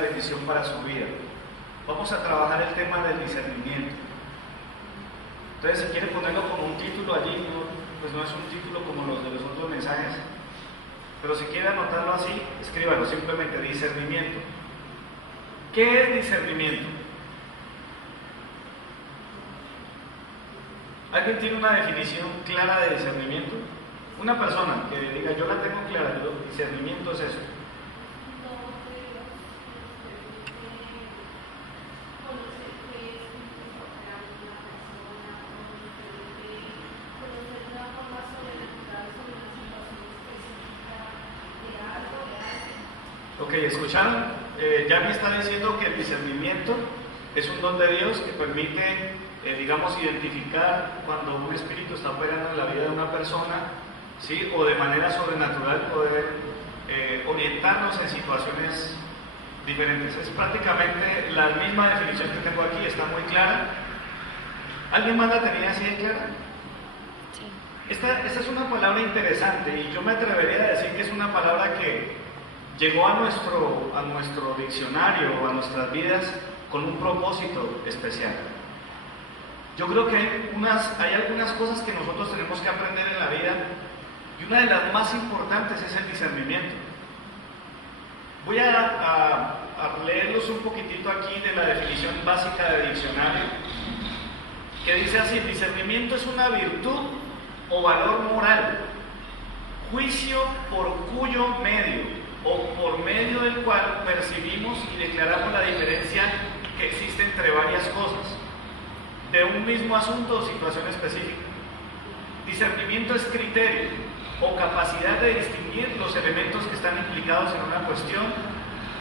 bendición para su vida. Vamos a trabajar el tema del discernimiento. Entonces, si quiere ponerlo como un título allí, pues no es un título como los de los otros mensajes, pero si quiere anotarlo así, escríbalo simplemente: discernimiento. ¿Qué es discernimiento? ¿Alguien tiene una definición clara de discernimiento? Una persona que diga: yo la tengo clara, discernimiento es eso. Ok, ¿escucharon? Ya me está diciendo que el discernimiento es un don de Dios que permite, digamos, identificar cuando un espíritu está operando en la vida de una persona, ¿sí? O de manera sobrenatural poder orientarnos en situaciones diferentes. Es prácticamente la misma definición que tengo aquí, está muy clara. ¿Alguien más la tenía así de clara? Sí. Esta es una palabra interesante y yo me atrevería a decir que es una palabra que llegó a nuestro diccionario, a nuestras vidas, con un propósito especial. Yo creo que hay algunas cosas que nosotros tenemos que aprender en la vida, y una de las más importantes es el discernimiento. Voy a leerlos un poquitito aquí de la definición básica de diccionario, que dice así: discernimiento es una virtud o valor moral, juicio por cuyo medio o por medio del cual percibimos y declaramos la diferencia que existe entre varias cosas de un mismo asunto o situación específica. Discernimiento es criterio o capacidad de distinguir los elementos que están implicados en una cuestión,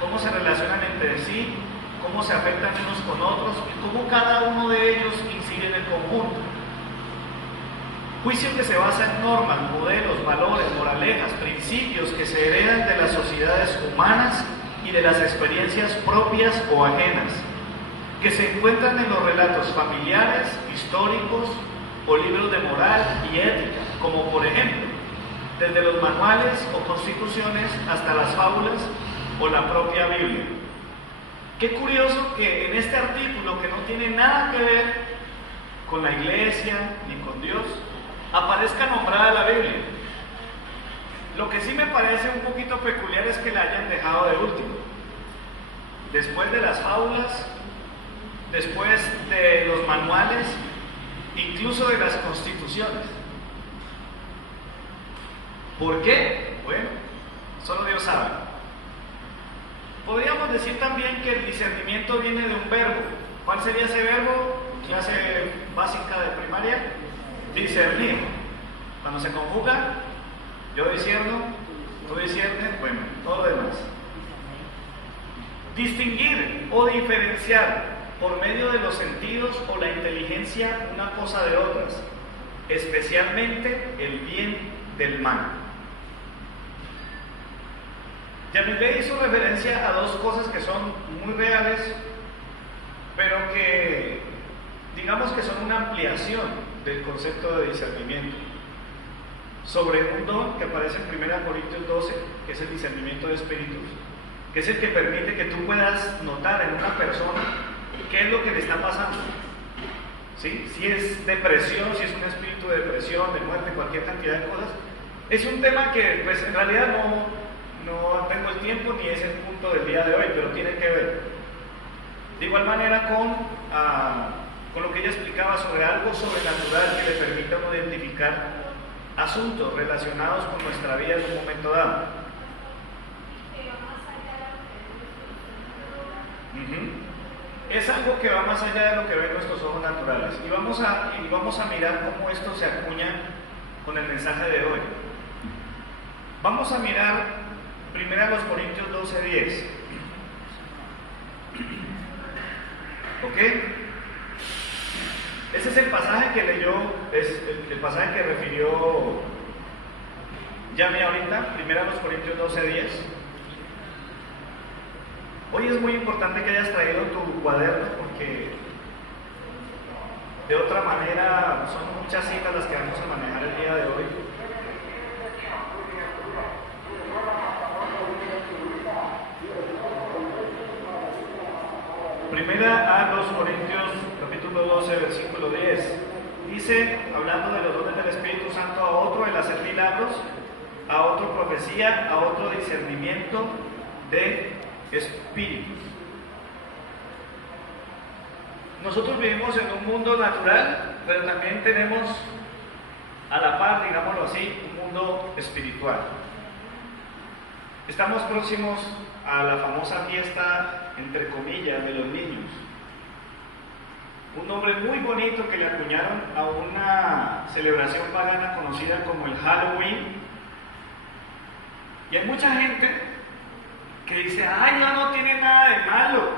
cómo se relacionan entre sí, cómo se afectan unos con otros y cómo cada uno de ellos incide en el conjunto. Juicio que se basa en normas, modelos, valores, moralejas, principios que se heredan de las sociedades humanas y de las experiencias propias o ajenas, que se encuentran en los relatos familiares, históricos o libros de moral y ética, como por ejemplo, desde los manuales o constituciones hasta las fábulas o la propia Biblia. Qué curioso que en este artículo, que no tiene nada que ver con la iglesia ni con Dios, aparezca nombrada la Biblia. Lo que sí me parece un poquito peculiar es que la hayan dejado de último, después de las fábulas, después de los manuales, incluso de las constituciones. ¿Por qué? Bueno, solo Dios sabe. Podríamos decir también que el discernimiento viene de un verbo. ¿Cuál sería ese verbo? Clase básica de primaria: discernir. Cuando se conjuga, yo discierno, tú disciernes, bueno, todo lo demás. Distinguir o diferenciar por medio de los sentidos o la inteligencia una cosa de otras, especialmente el bien del mal. Yamile hizo referencia a dos cosas que son muy reales, pero que digamos que son una ampliación del concepto de discernimiento, sobre un don que aparece en 1 Corintios 12, que es el discernimiento de espíritus, que es el que permite que tú puedas notar en una persona qué es lo que le está pasando, ¿sí? Si es depresión, si es un espíritu de depresión, de muerte, cualquier cantidad de cosas. Es un tema que pues en realidad no tengo el tiempo ni es el punto del día de hoy, pero tiene que ver de igual manera con lo que ella explicaba sobre algo sobrenatural que le permita a uno identificar asuntos relacionados con nuestra vida en un momento dado. Es algo que va más allá de lo que ven nuestros ojos naturales. Y vamos a mirar cómo esto se acuña con el mensaje de hoy. Vamos a mirar 1 Corintios 12:10. ¿Ok? Ese es el pasaje que leyó, es el pasaje que refirió Yami ahorita, 1 Corintios 12:10. Hoy es muy importante que hayas traído tu cuaderno, porque de otra manera son muchas citas las que vamos a manejar el día de hoy. Primera a los Corintios, capítulo 12, versículo 10. Dice, hablando de los dones del Espíritu Santo, a otro el hacer milagros, a otro profecía, a otro discernimiento de espíritus. Nosotros vivimos en un mundo natural, pero también tenemos a la par, digámoslo así, un mundo espiritual. Estamos próximos a la famosa fiesta, entre comillas, de los niños. Un nombre muy bonito que le acuñaron a una celebración pagana conocida como el Halloween. Y hay mucha gente que dice, ay, no tiene nada de malo,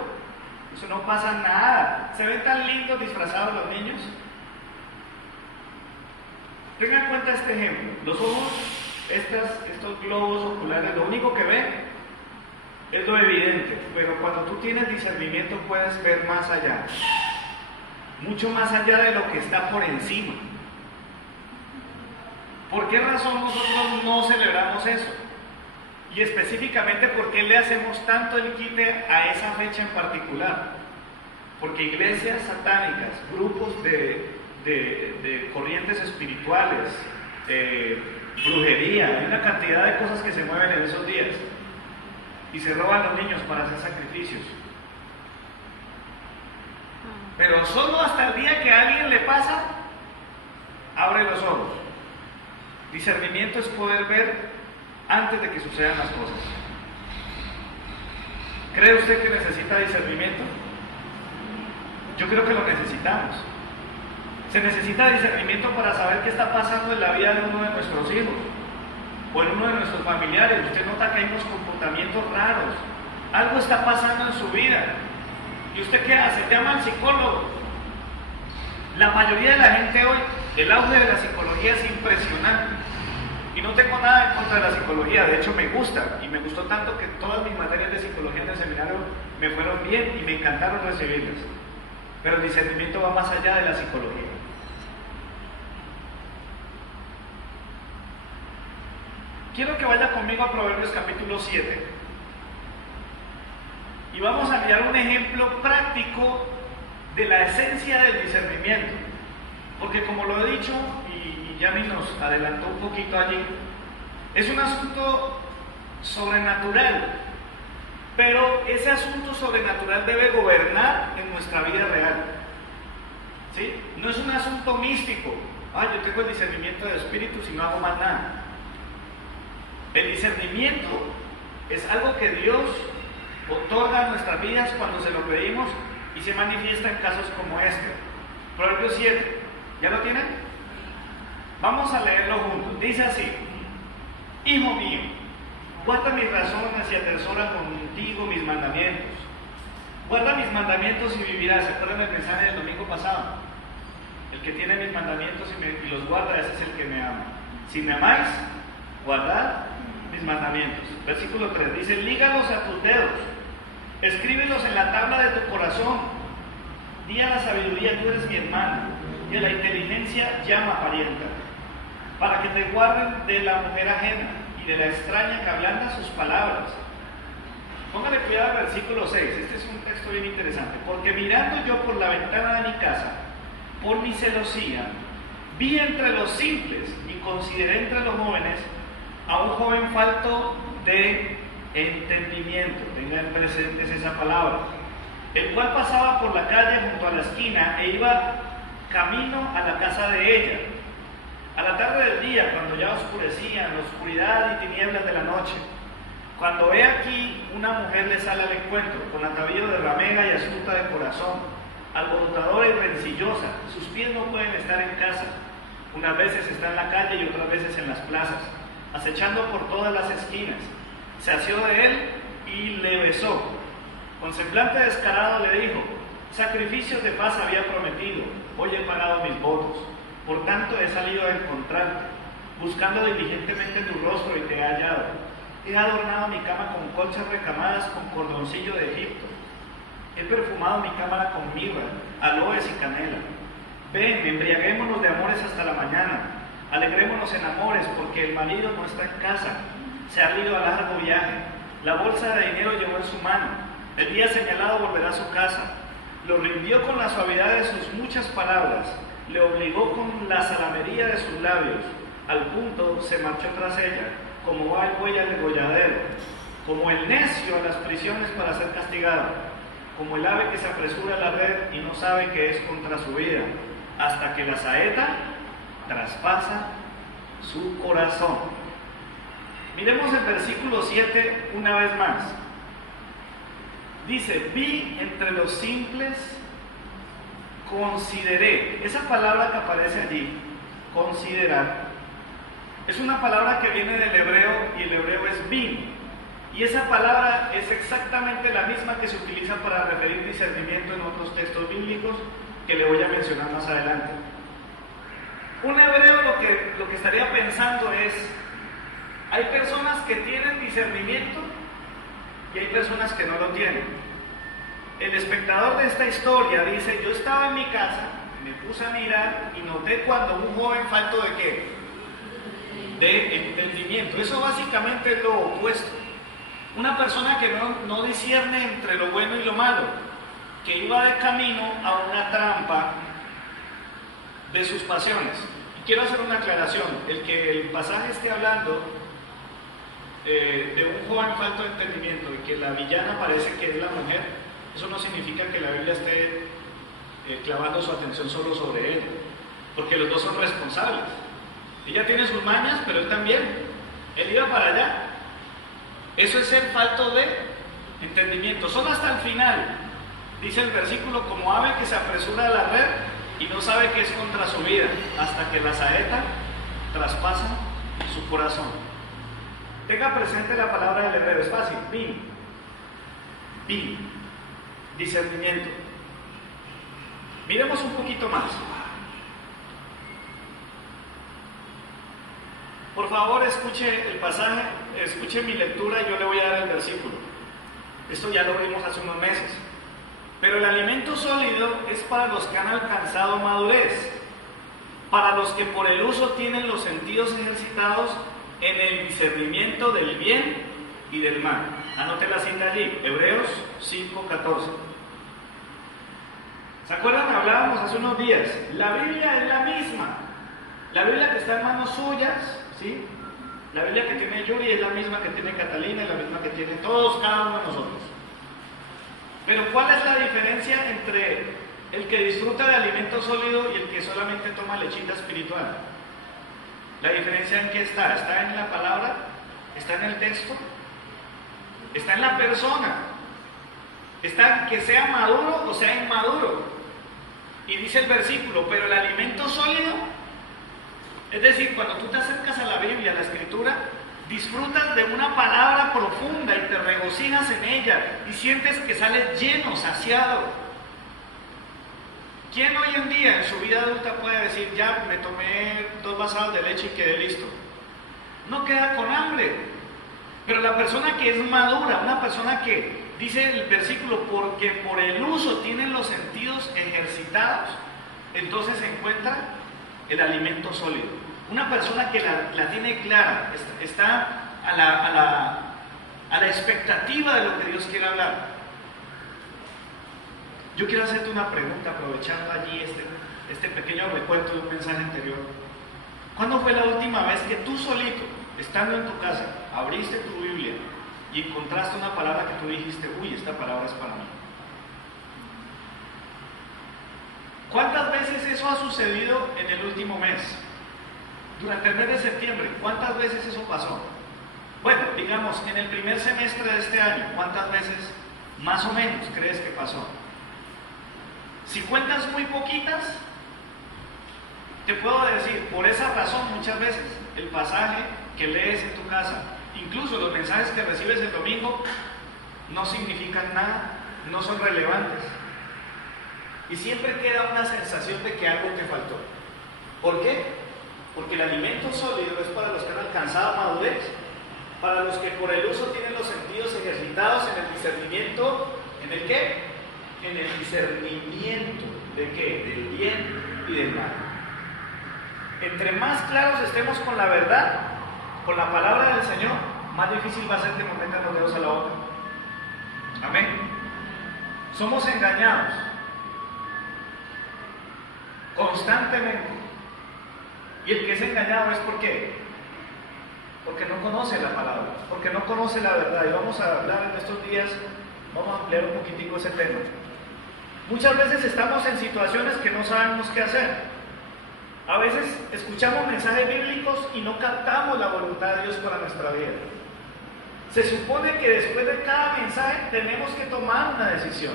eso no pasa nada, se ven tan lindos disfrazados los niños. Tengan en cuenta este ejemplo, los ojos, estos globos oculares, lo único que ven es lo evidente, pero cuando tú tienes discernimiento puedes ver más allá, mucho más allá de lo que está por encima. ¿Por qué razón nosotros no celebramos eso? Y específicamente, ¿por qué le hacemos tanto el quite a esa fecha en particular? Porque iglesias satánicas, grupos de corrientes espirituales, brujería, hay una cantidad de cosas que se mueven en esos días y se roban a los niños para hacer sacrificios. Pero solo hasta el día que a alguien le pasa, abre los ojos. Discernimiento es poder ver antes de que sucedan las cosas. ¿Cree usted que necesita discernimiento? Yo creo que lo necesitamos. Se necesita discernimiento para saber qué está pasando en la vida de uno de nuestros hijos o en uno de nuestros familiares. Usted nota que hay unos comportamientos raros. Algo está pasando en su vida. ¿Y usted qué hace? Llama al psicólogo. La mayoría de la gente hoy, el auge de la psicología es impresionante. Y no tengo nada en contra de la psicología, de hecho me gusta, y me gustó tanto que todas mis materias de psicología en el seminario me fueron bien y me encantaron recibirlas. Pero el discernimiento va más allá de la psicología. Quiero que vaya conmigo a Proverbios capítulo 7. Y vamos a mirar un ejemplo práctico de la esencia del discernimiento. Porque como lo he dicho, y Yami nos adelantó un poquito allí, es un asunto sobrenatural, pero ese asunto sobrenatural debe gobernar en nuestra vida real. ¿Sí? No es un asunto místico. Yo tengo el discernimiento de espíritus y no hago más nada. El discernimiento es algo que Dios otorga a nuestras vidas cuando se lo pedimos y se manifiesta en casos como este. Proverbios 7. ¿Ya lo tienen? Vamos a leerlo juntos. Dice así: Hijo mío, guarda mis razones y atesora contigo mis mandamientos. Guarda mis mandamientos y vivirás. ¿Se acuerdan del mensaje del domingo pasado? El que tiene mis mandamientos y los guarda, ese es el que me ama. Si me amáis, guardad mis mandamientos. Versículo 3 dice: lígalos a tus dedos, escríbelos en la tabla de tu corazón. Di a la sabiduría, tú eres mi hermano, y a la inteligencia llama parienta, para que te guarden de la mujer ajena y de la extraña que ablanda sus palabras. Póngale cuidado al versículo 6, este es un texto bien interesante. Porque mirando yo por la ventana de mi casa, por mi celosía, vi entre los simples y consideré entre los jóvenes a un joven falto de entendimiento, tengan presentes esa palabra, el cual pasaba por la calle junto a la esquina e iba camino a la casa de ella. A la tarde del día, cuando ya oscurecía, en la oscuridad y tinieblas de la noche, cuando ve aquí una mujer le sale al encuentro, con atavío de ramera y astuta de corazón, alborotadora y rencillosa, sus pies no pueden estar en casa, unas veces está en la calle y otras veces en las plazas, acechando por todas las esquinas. Se asió de él y le besó. Con semblante descarado le dijo: sacrificios de paz había prometido, hoy he pagado mis votos. Por tanto he salido a encontrarte, buscando diligentemente tu rostro y te he hallado. He adornado mi cama con colchas recamadas con cordoncillo de Egipto. He perfumado mi cámara con mirra, aloes y canela. Ven, embriaguémonos de amores hasta la mañana. Alegrémonos en amores, porque el marido no está en casa. Se ha ido a largo viaje. La bolsa de dinero llevó en su mano. El día señalado volverá a su casa. Lo rindió con la suavidad de sus muchas palabras, le obligó con la salamería de sus labios. Al punto se marchó tras ella, como va el buey al degolladero, como el necio a las prisiones para ser castigado, como el ave que se apresura a la red y no sabe que es contra su vida, hasta que la saeta traspasa su corazón. Miremos el versículo 7 una vez más. Dice, vi entre los simples, consideré. Esa palabra que aparece allí, considerar, es una palabra que viene del hebreo y el hebreo es vi. Y esa palabra es exactamente la misma que se utiliza para referir discernimiento en otros textos bíblicos que le voy a mencionar más adelante. Un hebreo lo que estaría pensando es, hay personas que tienen discernimiento y hay personas que no lo tienen. El espectador de esta historia dice, yo estaba en mi casa, me puse a mirar y noté cuando un joven falto de ¿qué? De entendimiento. Eso básicamente es lo opuesto. Una persona que no discierne entre lo bueno y lo malo, que iba de camino a una trampa de sus pasiones. Y quiero hacer una aclaración, el que el pasaje esté hablando de un joven falto de entendimiento y que la villana parece que es la mujer, eso no significa que la Biblia esté clavando su atención solo sobre ella, porque los dos son responsables. Ella tiene sus mañas, pero él también. Él iba para allá. Eso es ser falto de entendimiento. Son hasta el final. Dice el versículo, como ave que se apresura a la red y no sabe que es contra su vida, hasta que la saeta traspasa su corazón. Tenga presente la palabra del hebreo, es fácil. Vi. Discernimiento. Miremos un poquito más. Por favor, escuche el pasaje, escuche mi lectura y yo le voy a dar el versículo. Esto ya lo vimos hace unos meses. Pero el alimento sólido es para los que han alcanzado madurez, para los que por el uso tienen los sentidos ejercitados en el discernimiento del bien y del mal. Anote la cita allí, Hebreos 5:14. ¿Se acuerdan? Hablábamos hace unos días. La Biblia es la misma. La Biblia que está en manos suyas, ¿sí? La Biblia que tiene Yuri es la misma que tiene Catalina, es la misma que tiene todos, cada uno de nosotros. Pero ¿cuál es la diferencia entre el que disfruta de alimento sólido y el que solamente toma lechita espiritual? ¿La diferencia en qué está? ¿Está en la palabra? ¿Está en el texto? ¿Está en la persona? ¿Está en que sea maduro o sea inmaduro? Y dice el versículo, pero el alimento sólido, es decir, cuando tú te acercas a la Biblia, a la Escritura, disfrutas de una palabra profunda y te regocijas en ella y sientes que sales lleno, saciado. ¿Quién hoy en día en su vida adulta puede decir, ya me tomé 2 vasadas de leche y quedé listo? No queda con hambre. Pero la persona que es madura, una persona que, dice el versículo, porque por el uso tienen los sentidos ejercitados, entonces se encuentra el alimento sólido. Una persona que la tiene clara, está a la expectativa de lo que Dios quiere hablar. Yo quiero hacerte una pregunta, aprovechando allí este pequeño recuento de un mensaje anterior. ¿Cuándo fue la última vez que tú solito, estando en tu casa, abriste tu Biblia y encontraste una palabra que tú dijiste, uy, esta palabra es para mí? ¿Cuántas veces eso ha sucedido en el último mes? Durante el mes de septiembre, ¿cuántas veces eso pasó? Bueno, digamos, en el primer semestre de este año, ¿cuántas veces más o menos crees que pasó? Si cuentas muy poquitas, te puedo decir, por esa razón muchas veces el pasaje que lees en tu casa, incluso los mensajes que recibes el domingo, no significan nada, no son relevantes. Y siempre queda una sensación de que algo te faltó. ¿Por qué? Porque el alimento sólido es para los que han alcanzado madurez, para los que por el uso tienen los sentidos ejercitados en el discernimiento. ¿En el qué? En el discernimiento ¿de qué? Del bien y del mal. Entre más claros estemos con la verdad, con la palabra del Señor, más difícil va a ser que nos metan los dedos a la boca. Amén. Somos engañados constantemente. Y el que es engañado es ¿por qué? Porque no conoce la palabra, porque no conoce la verdad. Y vamos a hablar en estos días, vamos a ampliar un poquitico ese tema. Muchas veces estamos en situaciones que no sabemos qué hacer. A veces escuchamos mensajes bíblicos y no captamos la voluntad de Dios para nuestra vida. Se supone que después de cada mensaje tenemos que tomar una decisión.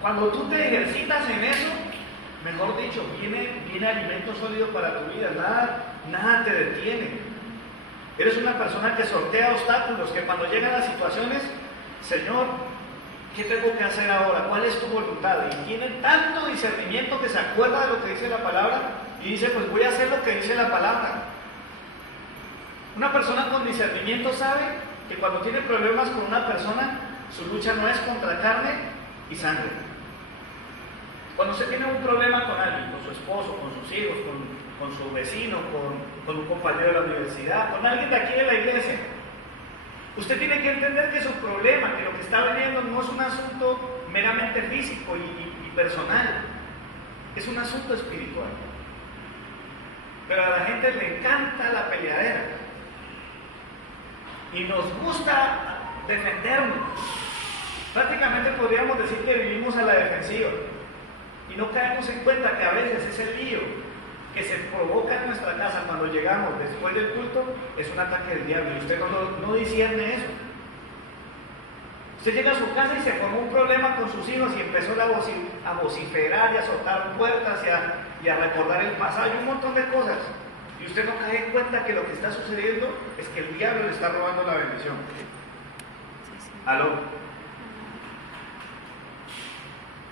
Cuando tú te ejercitas en eso, mejor dicho, viene alimento sólido para tu vida, nada te detiene. Eres una persona que sortea obstáculos, que cuando llegan las situaciones, Señor, ¿qué tengo que hacer ahora? ¿Cuál es tu voluntad? Y tiene tanto discernimiento que se acuerda de lo que dice la palabra y dice, pues voy a hacer lo que dice la palabra. Una persona con discernimiento sabe que cuando tiene problemas con una persona, su lucha no es contra carne y sangre. Cuando usted tiene un problema con alguien, con su esposo, con sus hijos, con su vecino, con un compañero de la universidad, con alguien de aquí de la iglesia, usted tiene que entender que su problema, que lo que está viviendo no es un asunto meramente físico y personal, es un asunto espiritual. Pero a la gente le encanta la peleadera y nos gusta defendernos. Prácticamente podríamos decir que vivimos a la defensiva y no caemos en cuenta que a veces ese lío que se provoca en nuestra casa cuando llegamos después del culto es un ataque del diablo y usted no discierne eso. Usted llega a su casa y se formó un problema con sus hijos y empezó a vociferar y a soltar puertas y a recordar el pasado y un montón de cosas. Y usted no cae en cuenta que lo que está sucediendo es que el diablo le está robando la bendición. ¿Aló?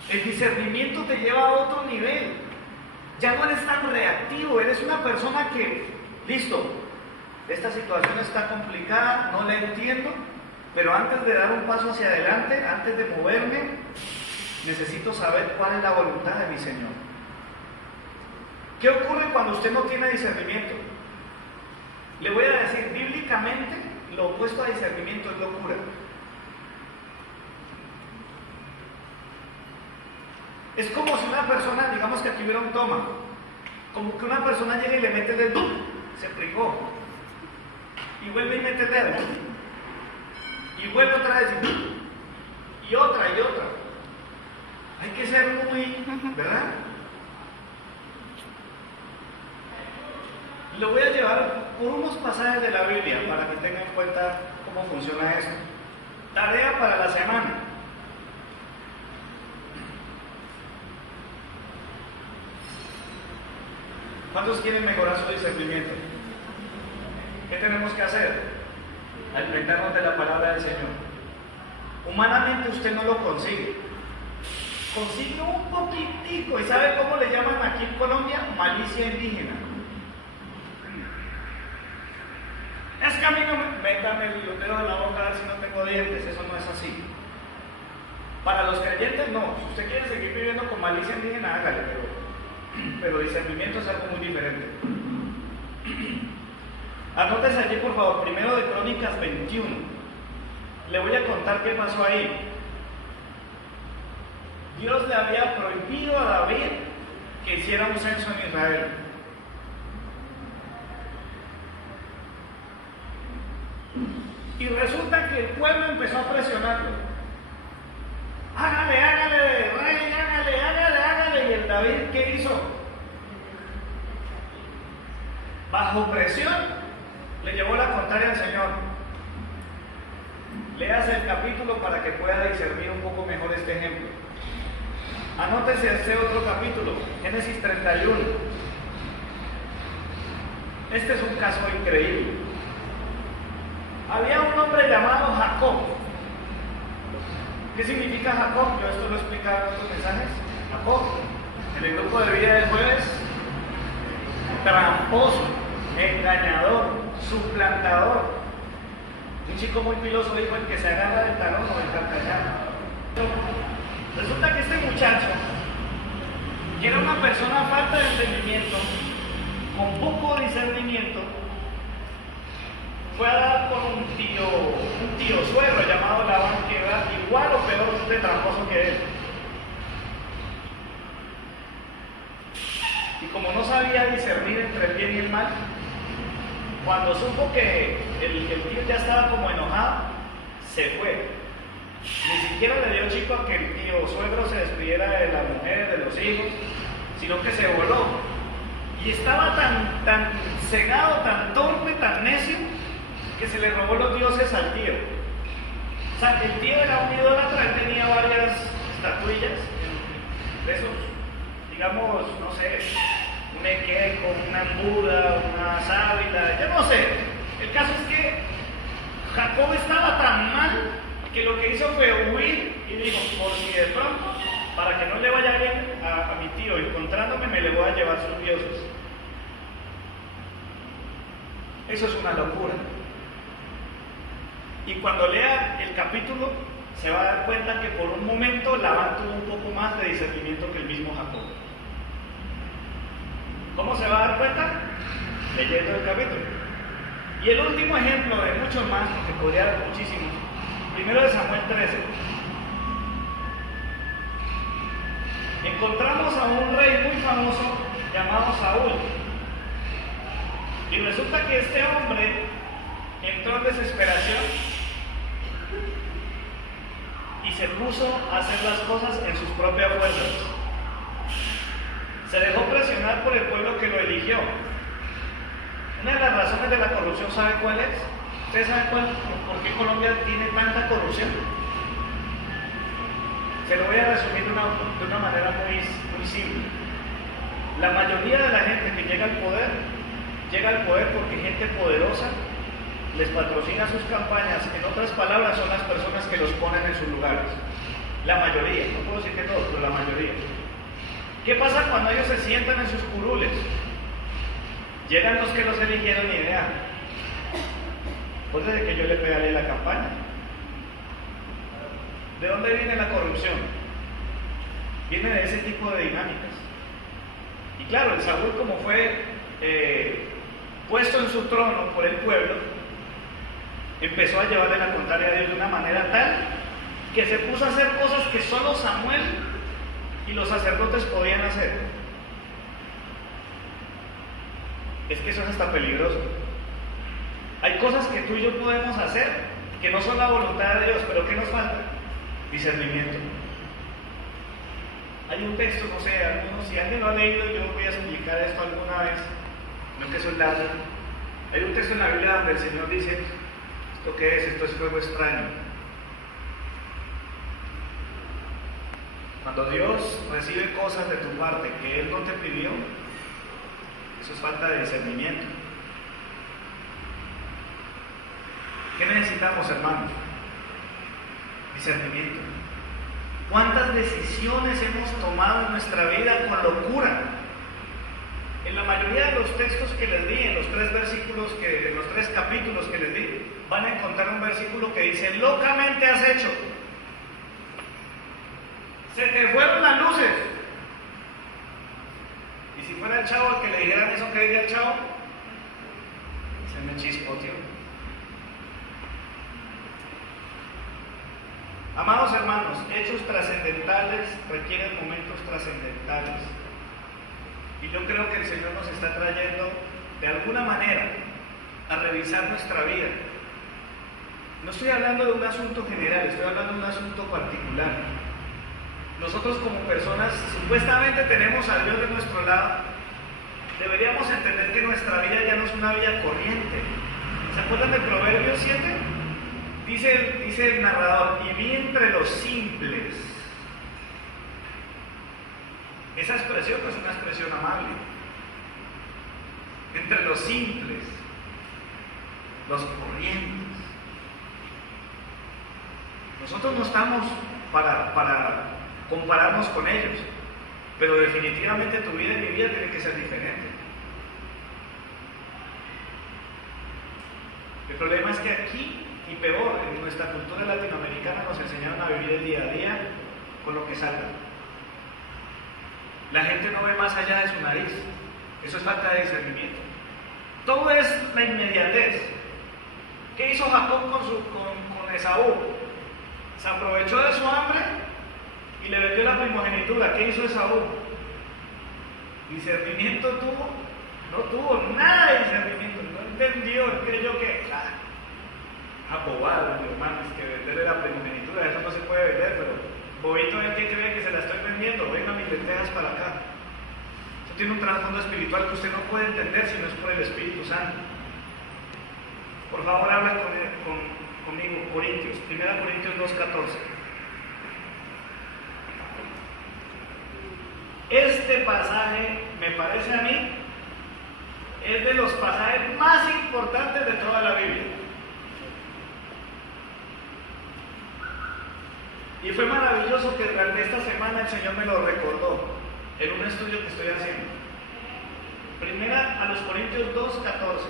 El discernimiento te lleva a otro nivel. Ya no eres tan reactivo, eres una persona que, listo, esta situación está complicada, no la entiendo, pero antes de dar un paso hacia adelante, antes de moverme, necesito saber cuál es la voluntad de mi Señor. ¿Qué ocurre cuando usted no tiene discernimiento? Le voy a decir, bíblicamente, lo opuesto a discernimiento es locura. Es como si una persona, digamos que aquí hubiera un toma, como que una persona llega y le mete el dedo, se pricó, y vuelve y mete el dedo, y vuelve otra vez, y otra. Hay que ser muy, ¿verdad? Lo voy a llevar por unos pasajes de la Biblia para que tengan en cuenta cómo funciona esto. Tarea para la semana. ¿Cuántos quieren mejorar su discernimiento? ¿Qué tenemos que hacer? Alimentarnos de la palabra del Señor. Humanamente usted no lo consigue. Consigue un poquitico. ¿Y sabe cómo le llaman aquí en Colombia? Malicia indígena. Es que a mí no me... Métame el dedo en la boca a ver si no tengo dientes. Eso no es así. Para los creyentes no. Si usted quiere seguir viviendo con malicia indígena, hágale, pero discernimiento es algo muy diferente. Anótese allí por favor, primero de Crónicas 21. Le voy a contar qué pasó ahí. Dios le había prohibido a David que hiciera un censo en Israel. Y resulta que el pueblo empezó a presionarlo. Hágale, rey, hágale. ¿Y el David qué hizo? Bajo presión, le llevó la contraria al Señor. Léase el capítulo para que pueda discernir un poco mejor este ejemplo. Anótese este otro capítulo, Génesis 31. Este es un caso increíble. Había un hombre llamado Jacob. ¿Qué significa Jacob? Yo esto lo he explicado en otros mensajes. Jacob, en el grupo de vida del jueves, tramposo, engañador, suplantador. Un chico muy piloso dijo: el que se agarra del talón o del carcajal. Resulta que este muchacho, que era una persona falta de entendimiento, con poco discernimiento, fue a dar con un tío suegro llamado Labán. igual o peor de tramposo que él. Y como no sabía discernir entre el bien y el mal, cuando supo que el tío ya estaba como enojado, se fue. Ni siquiera le dio chico a que el tío suegro se despidiera de la mujer, de los hijos, sino que se voló. Y estaba tan cegado, tan torpe, tan necio, que se le robó los dioses al tío. O sea, el tío era un idólatra, él tenía varias estatuillas de esos, digamos, no sé, un equeco, una Buda, una sábila, yo no sé. El caso es que Jacob estaba tan mal que lo que hizo fue huir y dijo, por si de pronto, para que no le vaya bien a mi tío, encontrándome me le voy a llevar sus dioses. Eso es una locura. Y cuando lea el capítulo, se va a dar cuenta que por un momento Labán tuvo un poco más de discernimiento que el mismo Jacob. ¿Cómo se va a dar cuenta? Leyendo el capítulo. Y el último ejemplo de muchos más, porque podría dar muchísimos, primero de Samuel 13. Encontramos a un rey muy famoso llamado Saúl. Y resulta que este hombre entró en desesperación y se puso a hacer las cosas en sus propias fuerzas. Se dejó presionar por el pueblo que lo eligió. Una de las razones de la corrupción, ¿sabe cuál es? ¿Ustedes saben por qué Colombia tiene tanta corrupción? Se lo voy a resumir de una manera muy simple. La mayoría de la gente que llega al poder porque gente poderosa les patrocina sus campañas. En otras palabras, son las personas que los ponen en sus lugares. La mayoría, no puedo decir que todos, pero la mayoría. ¿Qué pasa cuando ellos se sientan en sus curules? Llegan los que los eligieron y vean, pues desde que yo le pegaré la campaña. ¿De dónde viene la corrupción? Viene de ese tipo de dinámicas. Y claro, el Saúl, como fue puesto en su trono por el pueblo, empezó a llevarle la contraria a Dios de una manera tal que se puso a hacer cosas que solo Samuel y los sacerdotes podían hacer. Es que eso es hasta peligroso. Hay cosas que tú y yo podemos hacer que no son la voluntad de Dios, pero ¿qué nos falta? Discernimiento. Hay un texto, no sé, si alguien lo ha leído, yo voy a explicar esto alguna vez, no es que soy largo. Hay un texto en la Biblia donde el Señor dice, ¿esto qué es? Esto es fuego extraño. Cuando Dios recibe cosas de tu parte que Él no te pidió, eso es falta de discernimiento. ¿Qué necesitamos, hermanos? Discernimiento. ¿Cuántas decisiones hemos tomado en nuestra vida con locura? En la mayoría de los textos que les di, en los tres capítulos que les di, van a encontrar un versículo que dice, locamente has hecho. Se te fueron las luces. Y si fuera el chavo al que le dijeran eso que diría el chavo, se me chispoteó. Amados hermanos, hechos trascendentales requieren momentos trascendentales. Y yo creo que el Señor nos está trayendo de alguna manera a revisar nuestra vida. No estoy hablando de un asunto general, estoy hablando de un asunto particular. Nosotros como personas supuestamente tenemos a Dios de nuestro lado. Deberíamos entender que nuestra vida ya no es una vida corriente. ¿Se acuerdan del Proverbio 7? Dice el narrador, y vi entre los simples. Esa expresión no es una expresión amable. Entre los simples, los corrientes. Nosotros no estamos para compararnos con ellos, pero definitivamente tu vida y mi vida tienen que ser diferentes. El problema es que aquí, y peor, en nuestra cultura latinoamericana nos enseñaron a vivir el día a día con lo que salga. La gente no ve más allá de su nariz. Eso es falta de discernimiento. Todo es la inmediatez. ¿Qué hizo Jacob con Esaú? Se aprovechó de su hambre y le vendió la primogenitura. ¿Qué hizo Esaú? ¿Discernimiento tuvo? No tuvo nada de discernimiento, no entendió, él creyó que, abobado, mi hermano, es que venderle la primogenitura, eso no se puede vender, pero bobito es que cree que se la estoy vendiendo, venga mis lentejas para acá. Eso tiene un trasfondo espiritual que usted no puede entender si no es por el Espíritu Santo. Por favor, habla conmigo, Corintios, 1 Corintios 2:14. Este pasaje, me parece a mí, es de los pasajes más importantes de toda la Biblia. Y fue maravilloso que durante esta semana el Señor me lo recordó en un estudio que estoy haciendo. Primera a los Corintios 2:14.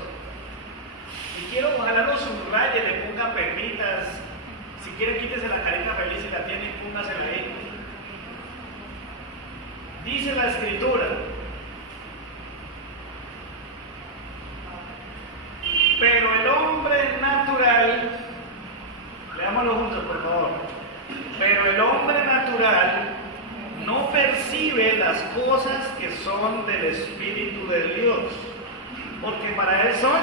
Y quiero, ojalá lo subraye, le ponga pepitas. Si quiere, quítese la carita feliz y la tiene y póngasela ahí. Dice la Escritura: pero el hombre natural, leámoslo juntos por favor, pero el hombre natural no percibe las cosas que son del Espíritu de Dios, porque para él son,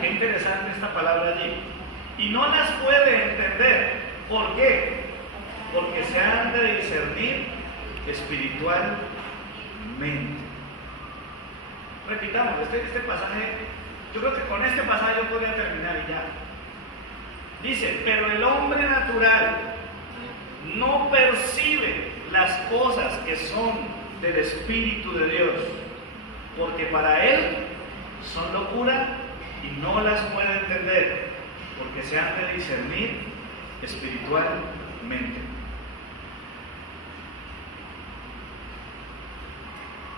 qué interesante esta palabra allí, y no las puede entender. ¿Por qué? Porque se han de discernir espiritualmente. Repitamos, este pasaje, yo creo que con este pasaje yo podría terminar y ya. Dice, pero el hombre natural no percibe las cosas que son del Espíritu de Dios, porque para él son locura y no las puede entender, porque se han de discernir espiritualmente.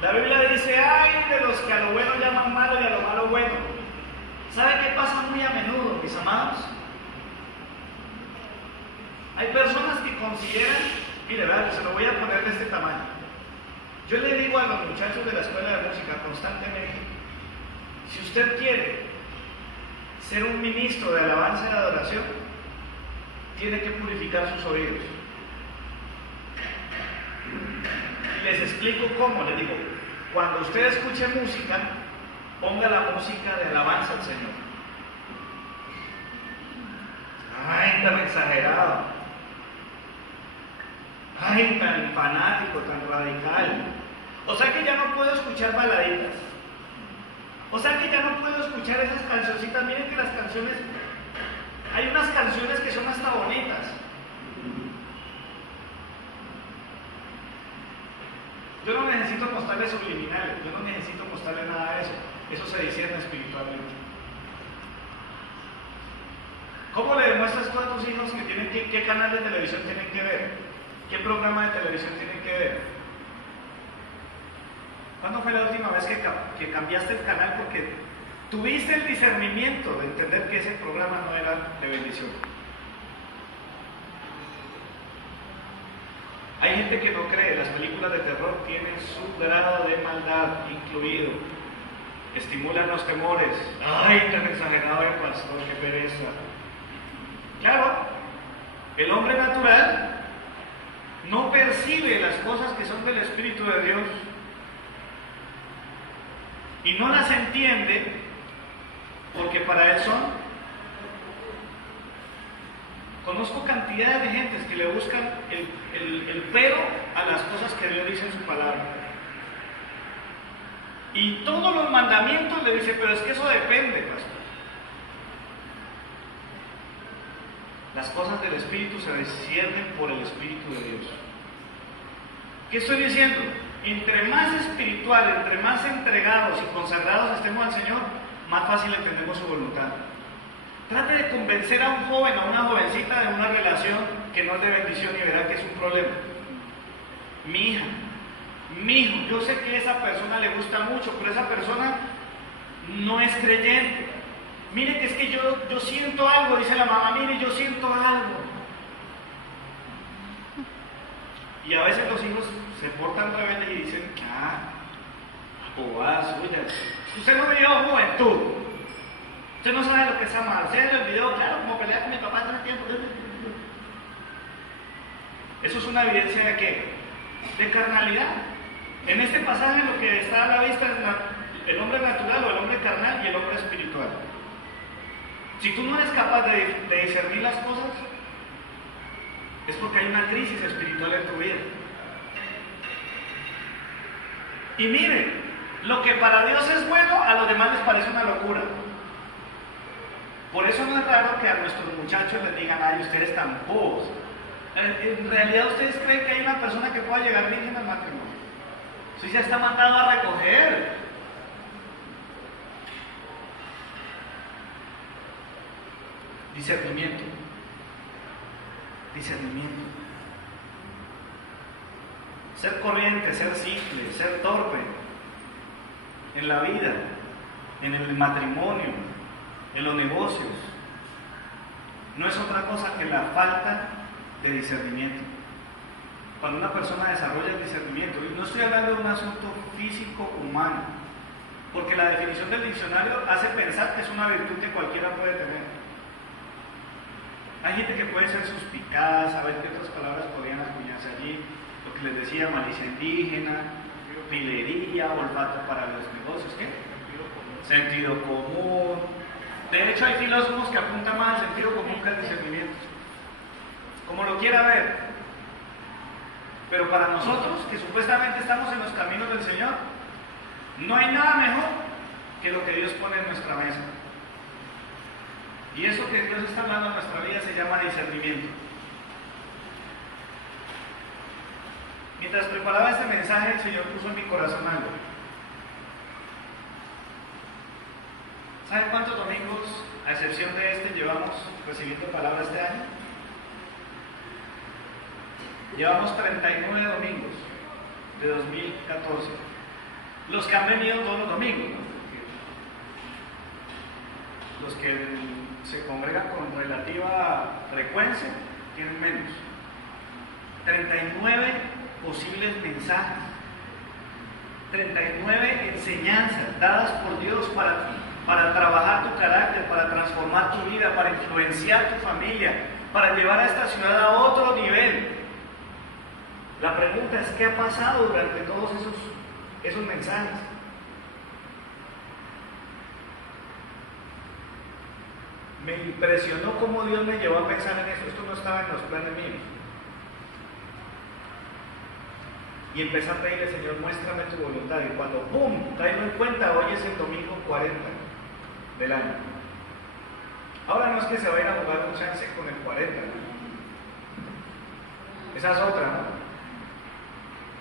La Biblia dice, ay de los que a lo bueno llaman malo y a lo malo bueno. ¿Sabe qué pasa muy a menudo, mis amados? Hay personas que consideran, mire, ¿verdad? Se lo voy a poner de este tamaño. Yo le digo a los muchachos de la escuela de música constantemente, si usted quiere ser un ministro de alabanza y de adoración, tiene que purificar sus oídos. Y les explico cómo. Les digo, cuando usted escuche música, ponga la música de alabanza al Señor. Ay, tan exagerado. Ay, tan fanático, tan radical. O sea que ya no puedo escuchar baladitas. O sea que ya no puedo escuchar esas cancioncitas. Miren que las canciones, hay unas canciones que son hasta bonitas. Yo no necesito mostrarles subliminales, yo no necesito mostrarles nada de eso. Eso se discierne espiritualmente. ¿Cómo le demuestras tú a tus hijos que tienen qué canal de televisión tienen que ver? ¿Qué programa de televisión tienen que ver? ¿Cuándo fue la última vez que cambiaste el canal porque tuviste el discernimiento de entender que ese programa no era de bendición? Hay gente que no cree, las películas de terror tienen su grado de maldad incluido, estimulan los temores. ¡Ay, tan exagerado el pastor, qué pereza! Claro, el hombre natural no percibe las cosas que son del Espíritu de Dios y no las entiende porque para él son. Conozco cantidades de gentes que le buscan el pero a las cosas que Dios dice en su palabra. Y todos los mandamientos le dicen, pero es que eso depende, pastor. Las cosas del Espíritu se disciernen por el Espíritu de Dios. ¿Qué estoy diciendo? Entre más espiritual, entre más entregados y consagrados estemos al Señor, más fácil entendemos su voluntad. Trate de convencer a un joven o a una jovencita de una relación que no es de bendición y verá que es un problema. Mi hija, mi hijo, yo sé que a esa persona le gusta mucho, pero esa persona no es creyente. Mire que es que yo siento algo, dice la mamá, mire, yo siento algo. Y a veces los hijos se portan rebeldes y dicen, bobadas suyas. Usted no vivió juventud. Usted no sabe lo que es amar. Usted en el video, claro, como pelea con mi papá hace tiempo. Eso es una evidencia de ¿qué? De carnalidad. En este pasaje lo que está a la vista es el hombre natural o el hombre carnal y el hombre espiritual. Si tú no eres capaz de discernir las cosas, es porque hay una crisis espiritual en tu vida. Y mire, lo que para Dios es bueno, a los demás les parece una locura. Por eso no es raro que a nuestros muchachos les digan, ay, ustedes tan bobos. En realidad, ¿ustedes creen que hay una persona que pueda llegar virgen al matrimonio? Eso ya está mandado a recoger. Discernimiento. Discernimiento. Ser corriente, ser simple, ser torpe en la vida, en el matrimonio, en los negocios, no es otra cosa que la falta de discernimiento. Cuando una persona desarrolla el discernimiento, y no estoy hablando de un asunto físico humano, porque la definición del diccionario hace pensar que es una virtud que cualquiera puede tener. Hay gente que puede ser suspicaz, saber qué otras palabras podrían acuñarse allí, lo que les decía, malicia indígena, pilería, olfato para los negocios, ¿qué? Sentido común. De hecho, hay filósofos que apuntan más al sentido común que al discernimiento, como lo quiera ver. Pero para nosotros, que supuestamente estamos en los caminos del Señor, no hay nada mejor que lo que Dios pone en nuestra mesa. Y eso que Dios está dando en nuestra vida se llama discernimiento. Mientras preparaba este mensaje, el Señor puso en mi corazón algo. ¿Saben cuántos domingos, a excepción de este, llevamos recibiendo palabra este año? Llevamos 39 domingos de 2014. Los que han venido todos los domingos, ¿no? Los que se congregan con relativa frecuencia tienen menos. 39 posibles mensajes, 39 enseñanzas dadas por Dios para trabajar tu carácter, para transformar tu vida, para influenciar tu familia, para llevar a esta ciudad a otro nivel. La pregunta es, ¿qué ha pasado durante todos esos mensajes? Me impresionó cómo Dios me llevó a pensar en eso. Esto no estaba en los planes míos. Y empecé a pedirle, Señor, muéstrame tu voluntad. Y cuando, ¡pum!, caigo en cuenta, hoy es el domingo 40 del año. Ahora no es que se vayan a jugar un chance con el 40, ¿no? Esa es otra, ¿no?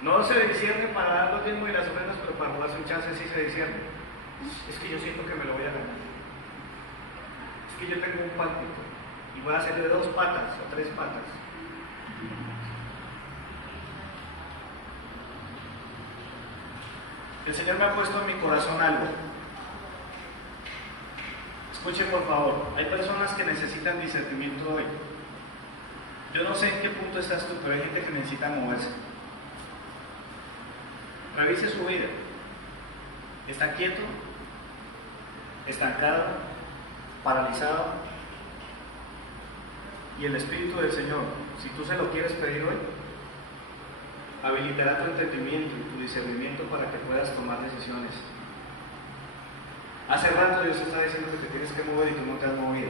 No se discierne para dar los diezmos y las ofrendas, pero para jugarse un chance sí se discierne. Es que yo siento que me lo voy a ganar. Es que yo tengo un pálpito y voy a hacerle 2 patas o 3 patas. El Señor me ha puesto en mi corazón algo. Escuchen por favor, hay personas que necesitan discernimiento hoy. Yo no sé en qué punto estás tú, pero hay gente que necesita moverse. Revise su vida. ¿Está quieto? ¿Estancado? ¿Paralizado? Y el Espíritu del Señor, si tú se lo quieres pedir hoy, habilitará tu entendimiento y tu discernimiento para que puedas tomar decisiones. Hace rato Dios está diciendo que te tienes que mover y tú no te has movido.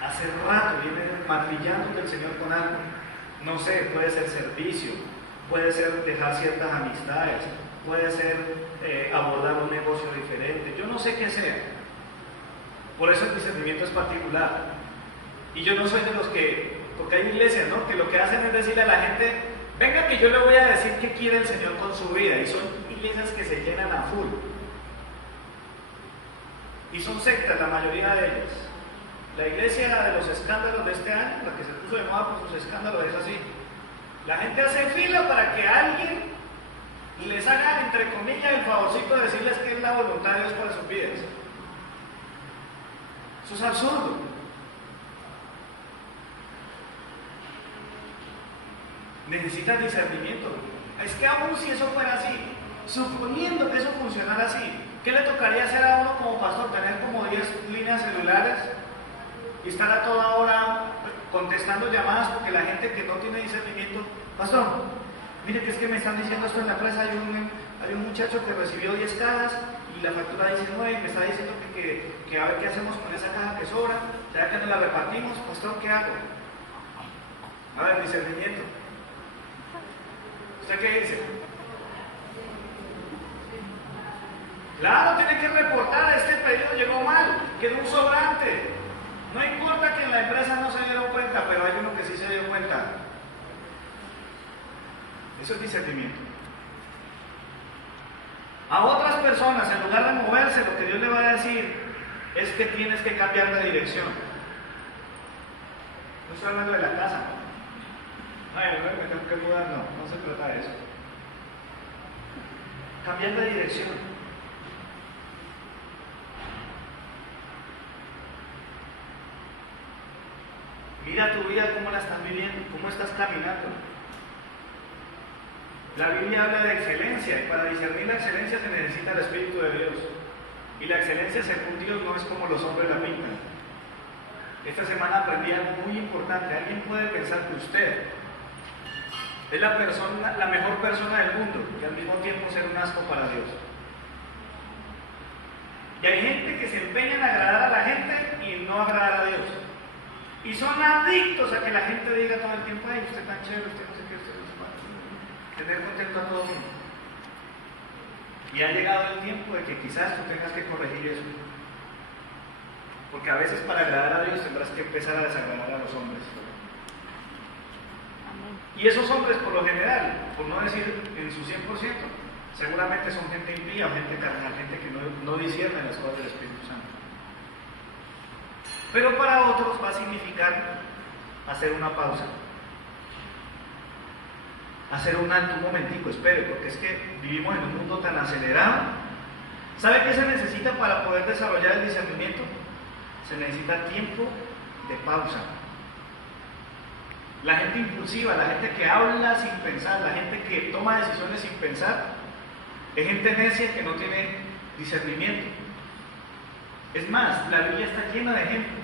Hace rato viene martillando el Señor con algo. No sé, puede ser servicio, puede ser dejar ciertas amistades, puede ser abordar un negocio diferente. Yo no sé qué sea. Por eso el discernimiento es particular. Y yo no soy de los que, porque hay iglesias, ¿no?, que lo que hacen es decirle a la gente, venga que yo le voy a decir qué quiere el Señor con su vida. Y son iglesias que se llenan a full. Y son sectas la mayoría de ellas. La iglesia de los escándalos de este año, la que se puso de moda por sus escándalos, es así. La gente hace fila para que alguien les haga, entre comillas, el favorcito de decirles que es la voluntad de Dios para sus vidas. Eso es absurdo. Necesitas discernimiento. Es que aún si eso fuera así, suponiendo que eso funcionara así, ¿qué le tocaría hacer a uno como pastor? ¿Tener como 10 líneas celulares y estar a toda hora contestando contestando llamadas porque la gente que no tiene discernimiento, pastor, mire que es que me están diciendo esto en la empresa, hay un muchacho que recibió 10 cajas y la factura dice 9 y me está diciendo que a ver qué hacemos con esa caja que sobra, ya que no la repartimos, pastor, ¿qué hago? A ver, discernimiento. ¿Usted qué dice? Claro, tiene que reportar, este pedido llegó mal, quedó un sobrante. No importa que en la empresa no se dieron cuenta, pero hay uno que sí se dio cuenta. Eso es discernimiento. A otras personas, en lugar de moverse, lo que Dios le va a decir es que tienes que cambiar de dirección. No estoy hablando de la casa. Ay, me tengo que mudar, no se trata de eso. Cambiar de dirección. Mira tu vida, cómo la estás viviendo, cómo estás caminando. La Biblia habla de excelencia y para discernir la excelencia se necesita el Espíritu de Dios. Y la excelencia según Dios no es como los hombres la pintan. Esta semana aprendí algo muy importante. Alguien puede pensar que usted es la mejor persona del mundo y al mismo tiempo ser un asco para Dios. Y hay gente que se empeña en agradar a la gente y no agradar a Dios. Y son adictos a que la gente diga todo el tiempo, ay, usted tan chévere, usted no sé qué, usted no sé cuánto. Tener contento a todo el mundo. Y ha llegado el tiempo de que quizás tú tengas que corregir eso. Porque a veces para agradar a Dios tendrás que empezar a desagradar a los hombres. Y esos hombres, por lo general, por no decir en su 100%, seguramente son gente impía o gente carnal, gente que no discierne las cosas del Espíritu Santo. Pero para otros va a significar hacer una pausa. Hacer un alto, un momentico, espere, porque es que vivimos en un mundo tan acelerado. ¿Sabe qué se necesita para poder desarrollar el discernimiento? Se necesita tiempo de pausa. La gente impulsiva, la gente que habla sin pensar, la gente que toma decisiones sin pensar, es gente necia que no tiene discernimiento. Es más, la Biblia está llena de ejemplos.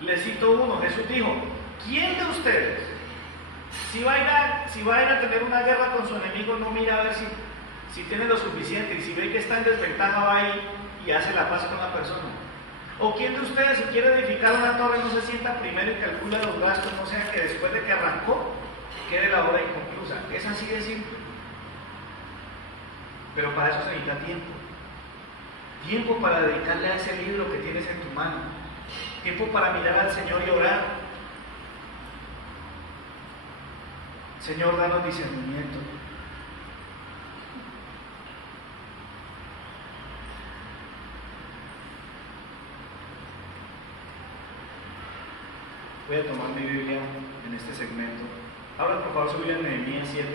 Le cito uno, Jesús dijo, ¿quién de ustedes, si va a ir a tener una guerra con su enemigo, no mira a ver si tiene lo suficiente y si ve que está en desventaja va ahí y hace la paz con la persona? ¿O quién de ustedes, si quiere edificar una torre, no se sienta primero y calcula los gastos, no sea que después de que arrancó, quede la obra inconclusa? Es así de simple. Pero para eso se necesita tiempo. Tiempo para dedicarle a ese libro que tienes en tu mano. Tiempo para mirar al Señor y orar. Señor, danos discernimiento. Voy a tomar mi Biblia en este segmento. Ahora, por favor, su Biblia en Nehemías 7.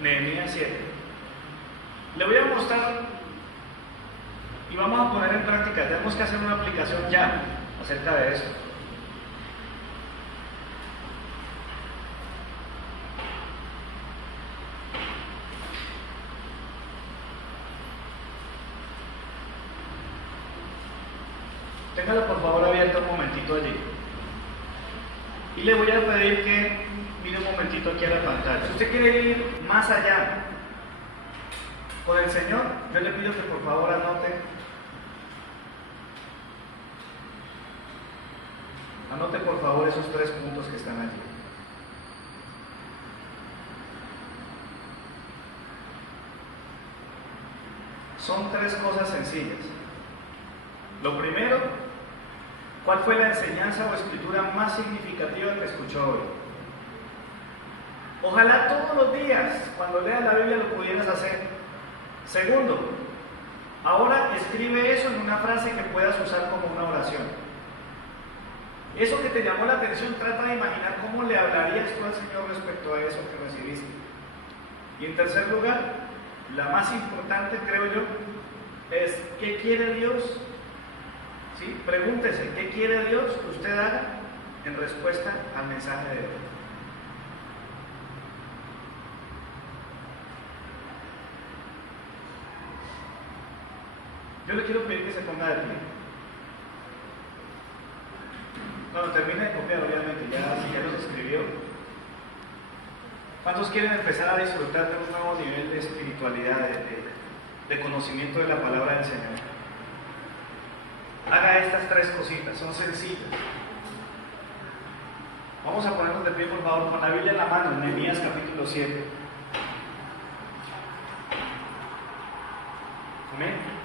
Nehemías 7. Le voy a mostrar y vamos a poner en práctica. Tenemos que hacer una aplicación ya acerca de eso. Téngalo por favor abierto un momentito allí. Y le voy a pedir que mire un momentito aquí a la pantalla. Si usted quiere ir más allá con el Señor, yo le pido que por favor anote por favor esos 3 puntos que están allí. Son 3 cosas sencillas. Lo primero, ¿cuál fue la enseñanza o escritura más significativa que escuchó hoy? Ojalá todos los días, cuando leas la Biblia, lo pudieras hacer. Segundo, ahora escribe eso en una frase que puedas usar como una oración. Eso que te llamó la atención, trata de imaginar cómo le hablarías tú al Señor respecto a eso que recibiste. Y en tercer lugar, la más importante, creo yo, es ¿qué quiere Dios? ¿Sí? Pregúntese, ¿qué quiere Dios que usted haga en respuesta al mensaje de hoy? Yo le quiero pedir que se ponga de pie. Cuando termine de copiar, obviamente, si ya los escribió. ¿Cuántos quieren empezar a disfrutar de un nuevo nivel de espiritualidad, de conocimiento de la palabra del Señor? Haga estas tres cositas, son sencillas. Vamos a ponernos de pie, por favor, con la Biblia en la mano, en Nehemías capítulo 7. Amén.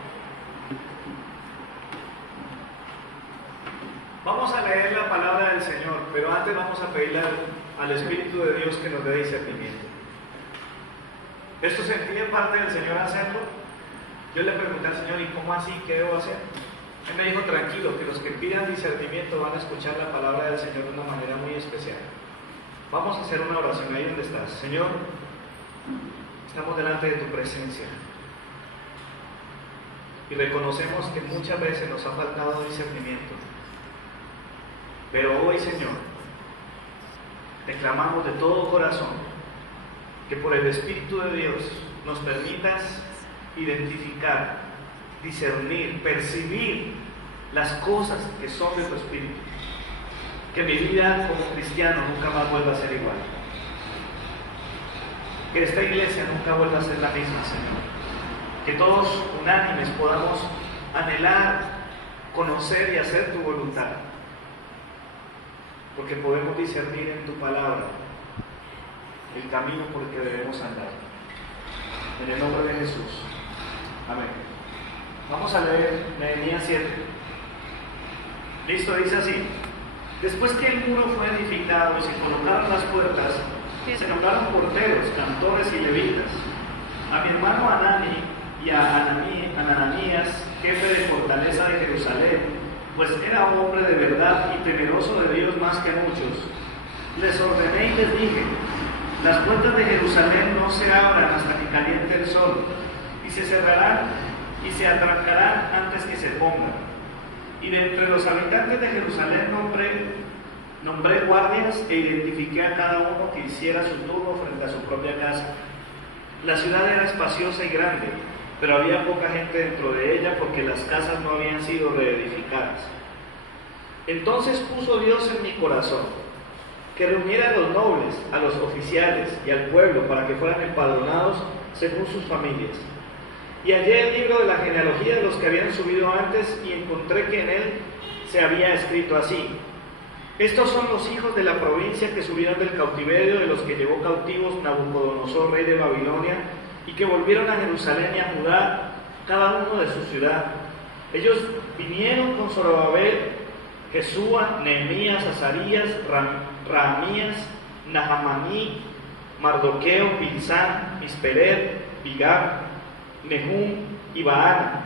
Vamos a leer la palabra del Señor, pero antes vamos a pedirle al Espíritu de Dios que nos dé discernimiento. ¿Esto sentía parte del Señor hacerlo? Yo le pregunté al Señor, ¿y cómo así? ¿Qué debo hacer? Él me dijo, tranquilo, que los que pidan discernimiento van a escuchar la palabra del Señor de una manera muy especial. Vamos a hacer una oración ahí donde estás. Señor, estamos delante de tu presencia y reconocemos que muchas veces nos ha faltado discernimiento. Pero hoy, Señor, te clamamos de todo corazón que por el Espíritu de Dios nos permitas identificar, discernir, percibir las cosas que son de tu Espíritu. Que mi vida como cristiano nunca más vuelva a ser igual. Que esta iglesia nunca vuelva a ser la misma, Señor. Que todos unánimes podamos anhelar, conocer y hacer tu voluntad. Porque podemos discernir en tu palabra el camino por el que debemos andar. En el nombre de Jesús. Amén. Vamos a leer Nehemías 7. Listo, dice así. Después que el muro fue edificado y se colocaron las puertas, se nombraron porteros, cantores y levitas. A mi hermano Hanani y a Ananías, jefe de fortaleza de Jerusalén, pues era hombre de verdad y temeroso de Dios más que muchos, les ordené y les dije: las puertas de Jerusalén no se abran hasta que caliente el sol, y se cerrarán y se atrancarán antes que se pongan. Y de entre los habitantes de Jerusalén nombré guardias e identifiqué a cada uno que hiciera su turno frente a su propia casa. La ciudad era espaciosa y grande, pero había poca gente dentro de ella porque las casas no habían sido reedificadas. Entonces puso Dios en mi corazón que reuniera a los nobles, a los oficiales y al pueblo para que fueran empadronados según sus familias. Y hallé el libro de la genealogía de los que habían subido antes y encontré que en él se había escrito así: estos son los hijos de la provincia que subieron del cautiverio, de los que llevó cautivos Nabucodonosor, rey de Babilonia, y que volvieron a Jerusalén y a Judá, cada uno de su ciudad. Ellos vinieron con Zorobabel, Jesúa, Nehemías, Azarías, Raamías, Nahamaní, Mardoqueo, Bilsán, Misperet, Bigab, Nehum y Baana.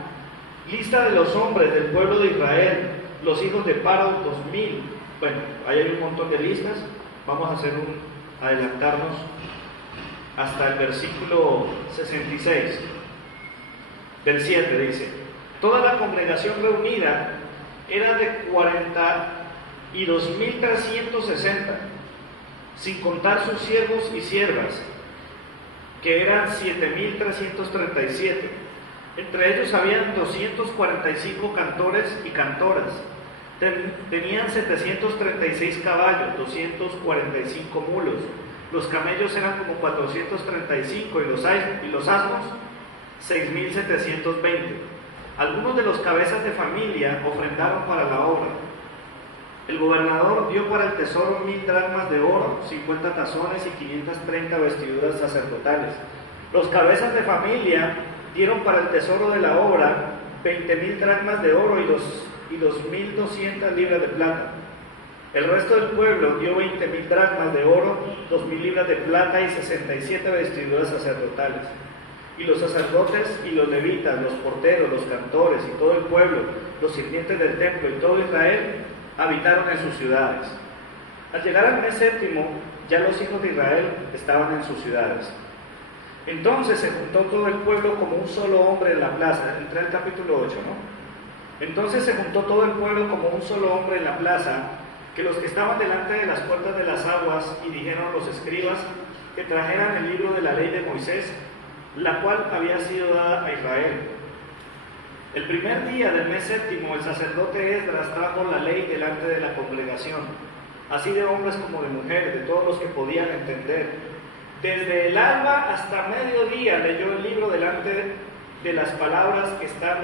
Lista de los hombres del pueblo de Israel, los hijos de Paro, 2000. Bueno, ahí hay un montón de listas. Vamos a adelantarnos hasta el versículo 66 del 7. Dice: toda la congregación reunida era de 42.360, sin contar sus siervos y siervas, que eran 7.337. Entre ellos habían 245 cantores y cantoras. Tenían 736 caballos, 245 mulos. Los camellos eran como 435 y los asnos 6.720. Algunos de los cabezas de familia ofrendaron para la obra. El gobernador dio para el tesoro 1.000 dracmas de oro, 50 tazones y 530 vestiduras sacerdotales. Los cabezas de familia dieron para el tesoro de la obra 20.000 dracmas de oro y 2.200 libras de plata. El resto del pueblo dio 20.000 dracmas de oro, 2.000 libras de plata y 67 vestiduras sacerdotales. Y los sacerdotes y los levitas, los porteros, los cantores y todo el pueblo, los sirvientes del templo y todo Israel, habitaron en sus ciudades. Al llegar al mes séptimo, ya los hijos de Israel estaban en sus ciudades. Entonces se juntó todo el pueblo como un solo hombre en la plaza. Entré al capítulo 8, ¿no? Entonces se juntó todo el pueblo como un solo hombre en la plaza, que los que estaban delante de las puertas de las aguas, y dijeron los escribas que trajeran el libro de la ley de Moisés, la cual había sido dada a Israel. El primer día del mes séptimo, el sacerdote Esdras trajo la ley delante de la congregación, así de hombres como de mujeres, de todos los que podían entender. Desde el alba hasta mediodía leyó el libro delante de las palabras que están,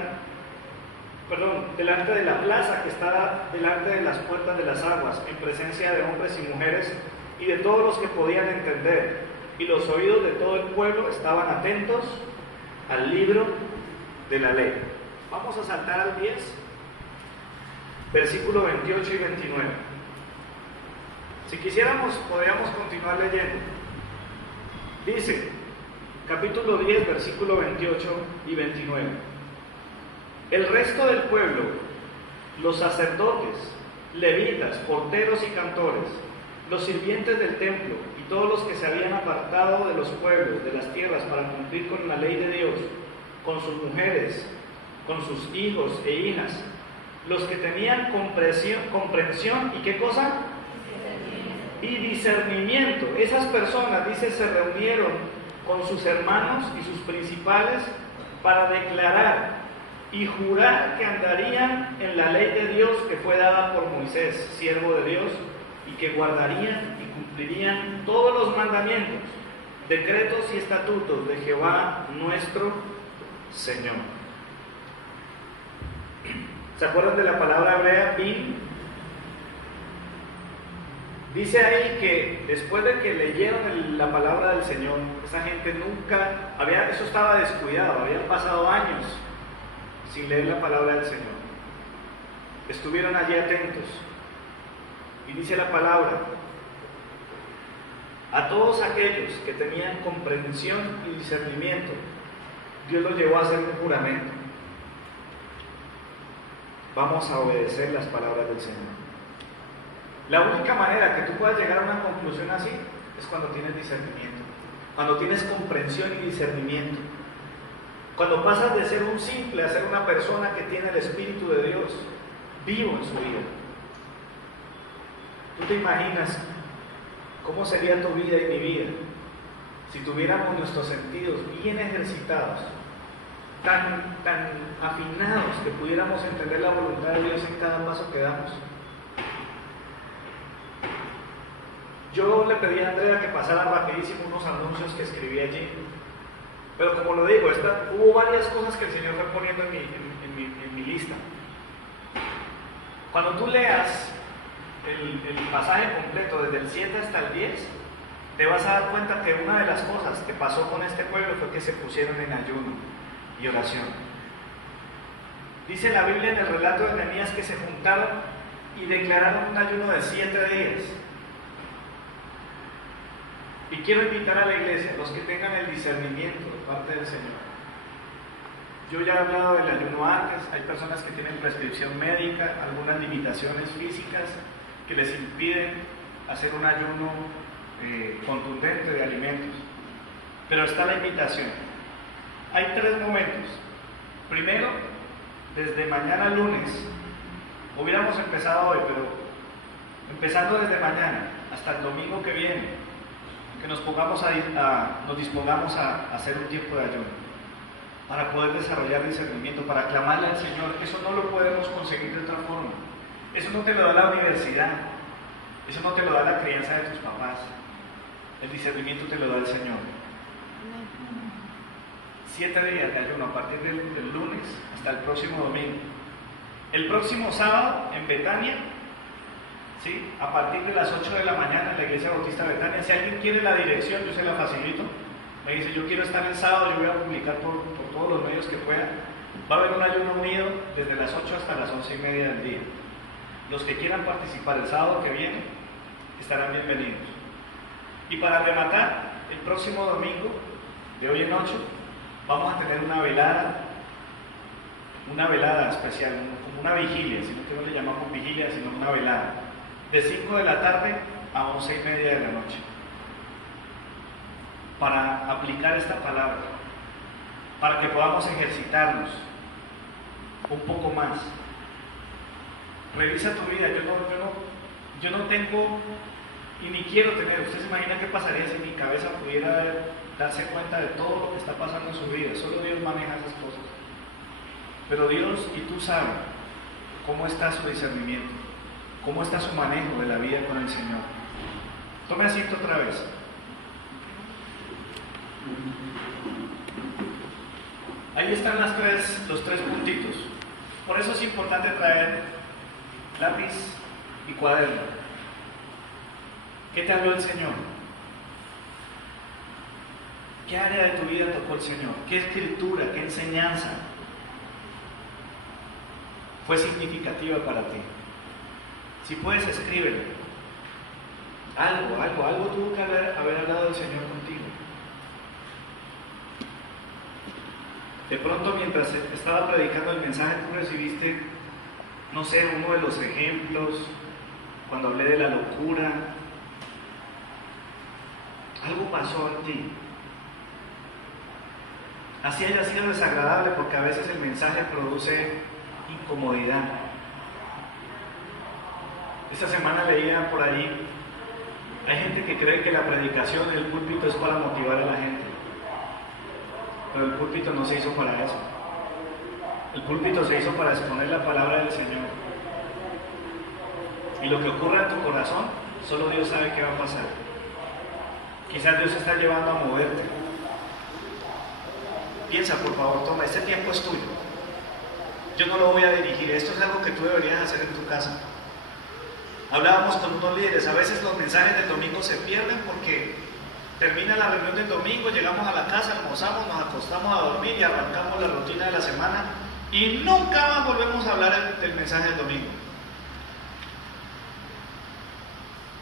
delante de la plaza que está delante de las puertas de las aguas, en presencia de hombres y mujeres y de todos los que podían entender. Y los oídos de todo el pueblo estaban atentos al libro de la ley. Vamos a saltar al 10, versículo 28 y 29. Si quisiéramos, podríamos continuar leyendo. Dice, capítulo 10, versículo 28 y 29. El resto del pueblo, los sacerdotes, levitas, porteros y cantores, los sirvientes del templo y todos los que se habían apartado de los pueblos, de las tierras, para cumplir con la ley de Dios, con sus mujeres, con sus hijos e hijas, los que tenían comprensión y ¿qué cosa? Y discernimiento. Esas personas, dice, se reunieron con sus hermanos y sus principales para declarar y jurar que andarían en la ley de Dios que fue dada por Moisés, siervo de Dios, y que guardarían y cumplirían todos los mandamientos, decretos y estatutos de Jehová nuestro Señor. ¿Se acuerdan de la palabra hebrea bin? Dice ahí que después de que leyeron la palabra del Señor, esa gente nunca eso estaba descuidado, habían pasado años sin leer la palabra del Señor. Estuvieron allí atentos. Y dice la palabra, a todos aquellos que tenían comprensión y discernimiento, Dios los llevó a hacer un juramento. Vamos a obedecer las palabras del Señor. La única manera que tú puedas llegar a una conclusión así es cuando tienes discernimiento, cuando tienes comprensión y discernimiento, cuando pasas de ser un simple a ser una persona que tiene el Espíritu de Dios vivo en su vida. ¿Tú te imaginas cómo sería tu vida y mi vida si tuviéramos nuestros sentidos bien ejercitados, tan afinados que pudiéramos entender la voluntad de Dios en cada paso que damos? Yo le pedí a Andrea que pasara rapidísimo unos anuncios que escribí allí, pero como lo digo, hubo varias cosas que el Señor fue poniendo en mi lista. Cuando tú leas el pasaje completo desde el 7 hasta el 10, te vas a dar cuenta que una de las cosas que pasó con este pueblo fue que se pusieron en ayuno y oración. Dice la Biblia en el relato de Nehemías que se juntaron y declararon un ayuno de 7 días. Y quiero invitar a la iglesia, los que tengan el discernimiento de parte del Señor. Yo ya he hablado del ayuno antes, hay personas que tienen prescripción médica, algunas limitaciones físicas que les impiden hacer un ayuno contundente de alimentos. Pero está la invitación. Hay 3 momentos. Primero, desde mañana lunes, hubiéramos empezado hoy, pero empezando desde mañana hasta el domingo que viene, que nos dispongamos a hacer un tiempo de ayuno para poder desarrollar discernimiento, para clamarle al Señor. Eso no lo podemos conseguir de otra forma. Eso no te lo da la universidad, eso no te lo da la crianza de tus papás. El discernimiento te lo da el Señor. 7 días de ayuno a partir del lunes hasta el próximo domingo. El próximo sábado en Betania, ¿sí? A partir de las 8 de la mañana en la Iglesia Bautista Betania. Si alguien quiere la dirección, yo se la facilito. Me dice, yo quiero estar el sábado, yo voy a publicar por todos los medios que pueda. Va a haber un ayuno unido desde las 8 hasta las 11:30 del día. Los que quieran participar el sábado que viene estarán bienvenidos. Y para rematar, el próximo domingo, de hoy en 8, vamos a tener una velada especial, como una vigilia, sino que no le llamamos vigilia, sino una velada, de 5 de la tarde a 11:30 de la noche. para aplicar esta palabra, para que podamos ejercitarnos un poco más. Revisa tu vida. Yo no tengo y ni quiero tener. Usted se imagina qué pasaría si mi cabeza pudiera darse cuenta de todo lo que está pasando en su vida. Solo Dios maneja esas cosas. Pero Dios y tú sabes cómo está su discernimiento, cómo está su manejo de la vida con el Señor. Tome asiento otra vez. Ahí están los tres puntitos. Por eso es importante traer lápiz y cuaderno. ¿Qué te habló el Señor? ¿Qué área de tu vida tocó el Señor? ¿Qué escritura, qué enseñanza fue significativa para ti? Si puedes, escríbelo. Algo tuvo que haber hablado el Señor contigo. De pronto, mientras estaba predicando el mensaje, tú recibiste, no sé, uno de los ejemplos, cuando hablé de la locura. Algo pasó en ti. Así haya sido desagradable, porque a veces el mensaje produce incomodidad. Esta semana leía por ahí, hay gente que cree que la predicación del púlpito es para motivar a la gente. Pero el púlpito no se hizo para eso. El púlpito se hizo para exponer la palabra del Señor. Y lo que ocurra en tu corazón, solo Dios sabe qué va a pasar. Quizás Dios está llevando a moverte. Piensa, por favor, toma, este tiempo es tuyo. Yo no lo voy a dirigir, esto es algo que tú deberías hacer en tu casa. Hablábamos con unos líderes, a veces los mensajes del domingo se pierden porque termina la reunión del domingo, llegamos a la casa, almorzamos, nos acostamos a dormir y arrancamos la rutina de la semana y nunca más volvemos a hablar del mensaje del domingo.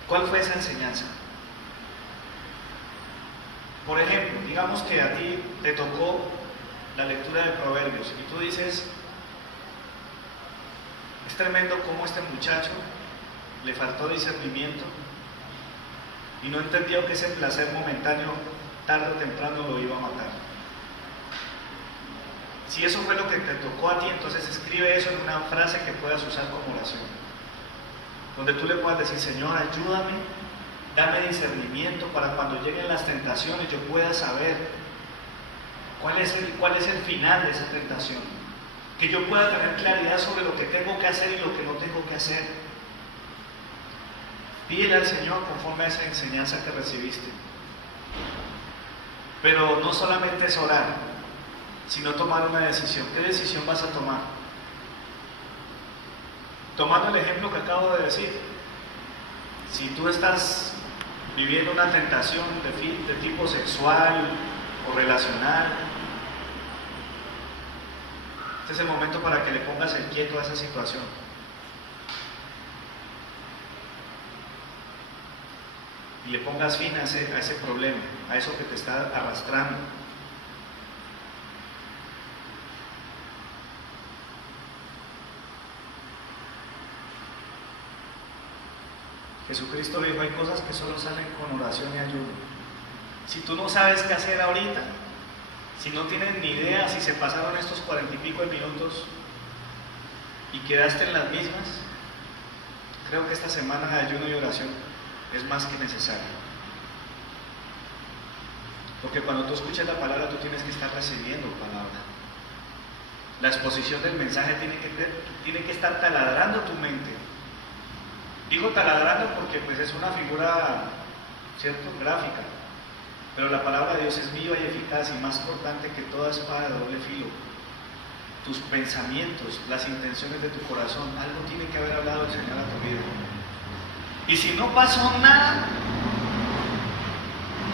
¿Cuál fue esa enseñanza? Por ejemplo, digamos que a ti te tocó la lectura de Proverbios y tú dices, es tremendo cómo este muchacho le faltó discernimiento y no entendió que ese placer momentáneo tarde o temprano lo iba a matar. Si eso fue lo que te tocó a ti, entonces escribe eso en una frase que puedas usar como oración, donde tú le puedas decir, Señor, ayúdame, dame discernimiento para cuando lleguen las tentaciones yo pueda saber cuál es el final de esa tentación, que yo pueda tener claridad sobre lo que tengo que hacer y lo que no tengo que hacer. Pídele al Señor conforme a esa enseñanza que recibiste. Pero no solamente es orar, sino tomar una decisión. ¿Qué decisión vas a tomar? Tomando el ejemplo que acabo de decir, si tú estás viviendo una tentación de tipo sexual o relacional, este es el momento para que le pongas el quieto a esa situación. Y le pongas fin a ese problema, a eso que te está arrastrando. Jesucristo dijo, hay cosas que solo salen con oración y ayuno. Si tú no sabes qué hacer ahorita, si no tienes ni idea si se pasaron estos 40 y pico de minutos y quedaste en las mismas, creo que esta semana de ayuno y oración es más que necesario. Porque cuando tú escuchas la palabra, tú tienes que estar recibiendo palabra. La exposición del mensaje tiene que estar taladrando tu mente. Digo taladrando porque pues es una figura, ¿cierto?, gráfica. Pero la palabra de Dios es viva y eficaz y más cortante que toda espada de doble filo. Tus pensamientos, las intenciones de tu corazón, algo tiene que haber hablado el Señor a tu vida. Y si no pasó nada,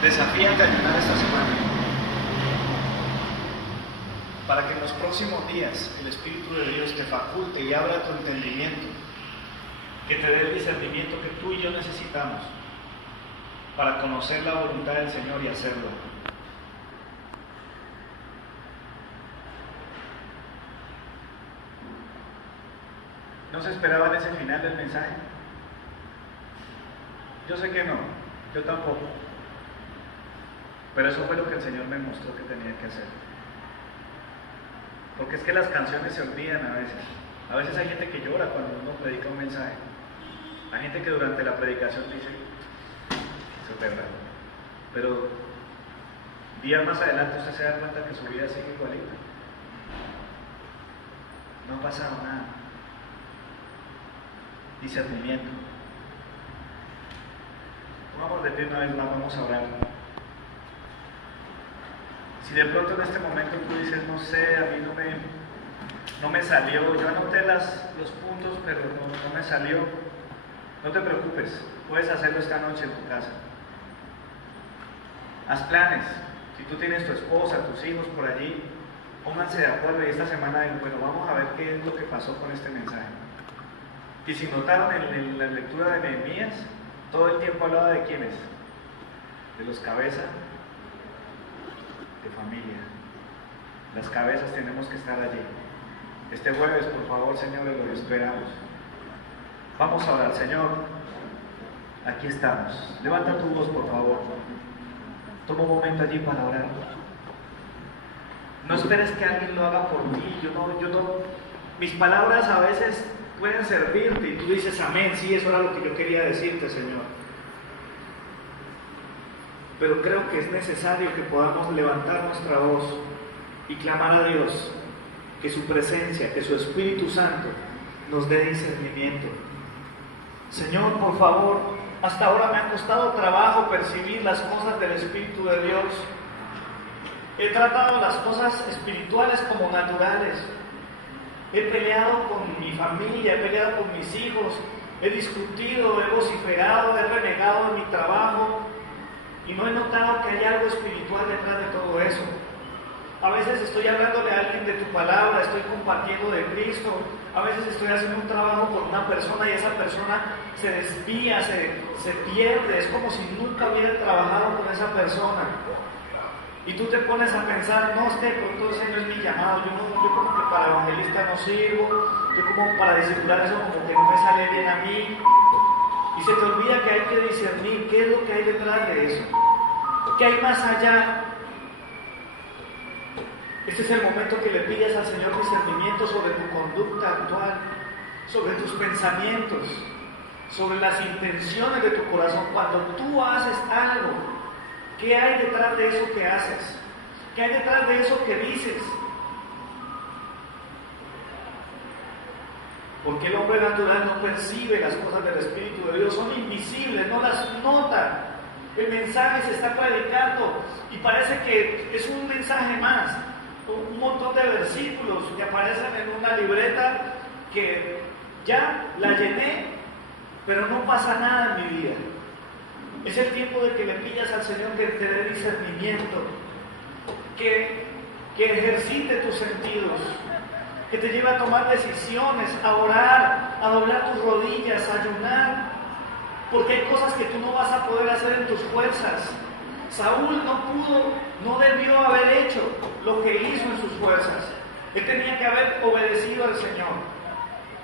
desafíate a ayunar esta semana. Para que en los próximos días el Espíritu de Dios te faculte y abra tu entendimiento, que te dé el discernimiento que tú y yo necesitamos para conocer la voluntad del Señor y hacerlo. ¿No se esperaban ese final del mensaje? Yo sé que no, yo tampoco. Pero eso fue lo que el Señor me mostró que tenía que hacer. Porque es que las canciones se olvidan a veces. A veces hay gente que llora cuando uno predica un mensaje. Hay gente que durante la predicación dice, eso es verdad. Pero días más adelante usted se da cuenta que su vida sigue igualita. No ha pasado nada. Discernimiento. Vamos de pie una vez más, vamos a orar. Si de pronto en este momento tú dices, no sé, a mí no me salió, yo anoté los puntos, pero no me salió, no te preocupes, puedes hacerlo esta noche en tu casa. Haz planes. Si tú tienes tu esposa, tus hijos por allí, pónganse de acuerdo y esta semana bueno, vamos a ver qué es lo que pasó con este mensaje. Y si notaron en la lectura de Nehemías, todo el tiempo hablaba de quiénes, de los cabezas de familia. Las cabezas tenemos que estar allí. Este jueves, por favor, señores, los esperamos. Vamos a orar. Señor, aquí estamos. Levanta tu voz, por favor. Toma un momento allí para orar. No esperes que alguien lo haga por ti. Mis palabras a veces pueden servirte y tú dices amén, sí, eso era lo que yo quería decirte, Señor. Pero creo que es necesario que podamos levantar nuestra voz y clamar a Dios que su presencia, que su Espíritu Santo nos dé discernimiento. Señor, por favor, hasta ahora me ha costado trabajo percibir las cosas del Espíritu de Dios. He tratado las cosas espirituales como naturales. He peleado con mi familia, he peleado con mis hijos, he discutido, he vociferado, he renegado de mi trabajo y no he notado que hay algo espiritual detrás de todo eso. A veces estoy hablándole a alguien de tu palabra, estoy compartiendo de Cristo, a veces estoy haciendo un trabajo con una persona y esa persona se desvía, se pierde, es como si nunca hubiera trabajado con esa persona. Y tú te pones a pensar, no, de pronto ese no es mi llamado, yo como que para evangelista no sirvo, yo como para discipular eso como que no me sale bien a mí. Y se te olvida que hay que discernir qué es lo que hay detrás de eso, qué hay más allá. Este es el momento que le pides al Señor discernimiento sobre tu conducta actual, sobre tus pensamientos, sobre las intenciones de tu corazón. Cuando tú haces algo, ¿qué hay detrás de eso que haces? ¿Qué hay detrás de eso que dices? Porque el hombre natural no percibe las cosas del Espíritu de Dios, son invisibles, no las nota. El mensaje se está predicando y parece que es un mensaje más, un montón de versículos que aparecen en una libreta que ya la llené, pero no pasa nada en mi vida. Es el tiempo de que le pidas al Señor que te dé discernimiento, que ejercite tus sentidos, que te lleve a tomar decisiones, a orar, a doblar tus rodillas, a ayunar, porque hay cosas que tú no vas a poder hacer en tus fuerzas. Saúl no debió haber hecho lo que hizo en sus fuerzas. Él tenía que haber obedecido al Señor.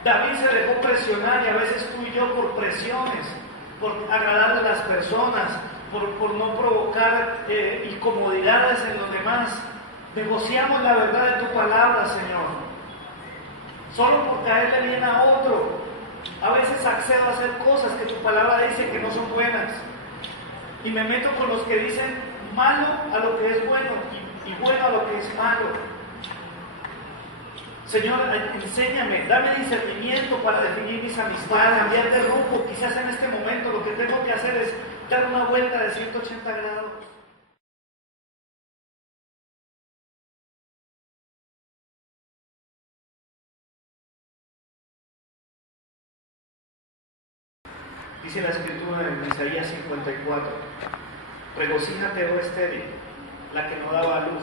David se dejó presionar y a veces tú y yo por presiones, por agradar a las personas, por no provocar incomodidades en los demás, negociamos la verdad de tu palabra, Señor. Solo por caerle bien a otro. A veces accedo a hacer cosas que tu palabra dice que no son buenas. Y me meto con los que dicen malo a lo que es bueno y bueno a lo que es malo. Señor, enséñame, dame discernimiento para definir mis amistades, cambiar de rumbo. Quizás en este momento lo que tengo que hacer es dar una vuelta de 180 grados. Dice la Escritura en Isaías 54, regocíjate, oh estéril, la que no daba a luz,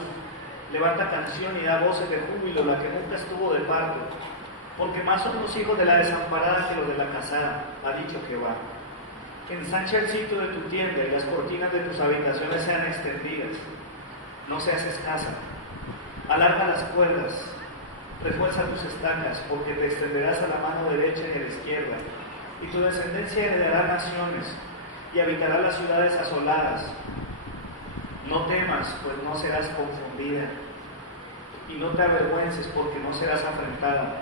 levanta canción y da voces de júbilo, la que nunca estuvo de parto, porque más son los hijos de la desamparada que los de la casada, ha dicho Jehová. Ensancha el sitio de tu tienda y las cortinas de tus habitaciones sean extendidas, no seas escasa, alarga las cuerdas, refuerza tus estacas, porque te extenderás a la mano derecha y a la izquierda, y tu descendencia heredará naciones y habitará las ciudades asoladas. No temas, pues no serás confundida, y no te avergüences, porque no serás afrentada,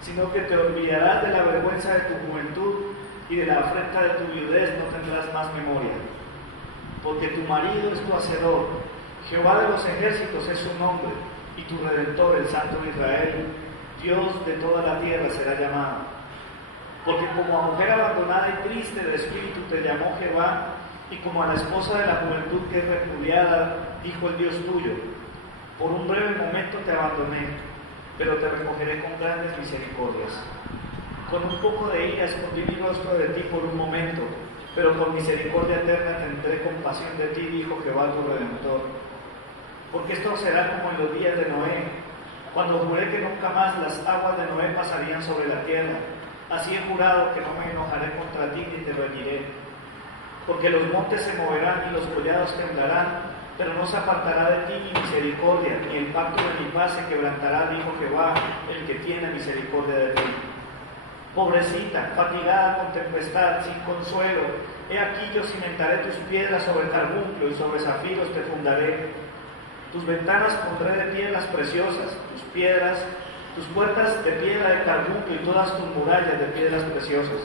sino que te olvidarás de la vergüenza de tu juventud, y de la afrenta de tu viudez no tendrás más memoria. Porque tu marido es tu hacedor, Jehová de los ejércitos es su nombre, y tu Redentor, el Santo de Israel, Dios de toda la tierra será llamado. Porque como a mujer abandonada y triste de espíritu te llamó Jehová, y como a la esposa de la juventud que es repudiada, dijo el Dios tuyo: por un breve momento te abandoné, pero te recogeré con grandes misericordias. Con un poco de ira escondí mi rostro de ti por un momento, pero con misericordia eterna tendré compasión de ti, dijo Jehová tu Redentor. Porque esto será como en los días de Noé, cuando juré que nunca más las aguas de Noé pasarían sobre la tierra. Así he jurado que no me enojaré contra ti ni te reñiré. Porque los montes se moverán y los collados temblarán, pero no se apartará de ti mi misericordia, ni el pacto de mi paz se quebrantará, dijo Jehová, el que tiene misericordia de ti. Pobrecita, fatigada con tempestad, sin consuelo, he aquí yo cimentaré tus piedras sobre carbunclo y sobre zafiros te fundaré. Tus ventanas pondré de piedras preciosas, tus puertas de piedra de carbunclo y todas tus murallas de piedras preciosas.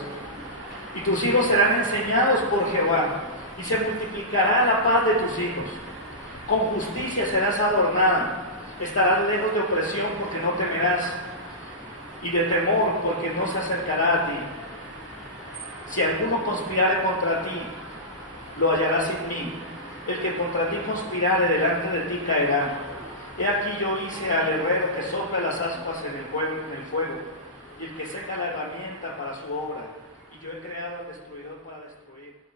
Y tus hijos serán enseñados por Jehová, y se multiplicará la paz de tus hijos. Con justicia serás adornada, estarás lejos de opresión porque no temerás, y de temor porque no se acercará a ti. Si alguno conspirare contra ti, lo hallarás en mí. El que contra ti conspirare delante de ti caerá. He aquí yo hice al herrero que sopla las ascuas en el fuego, y el que seca la herramienta para su obra, y yo he creado al destruidor para destruir.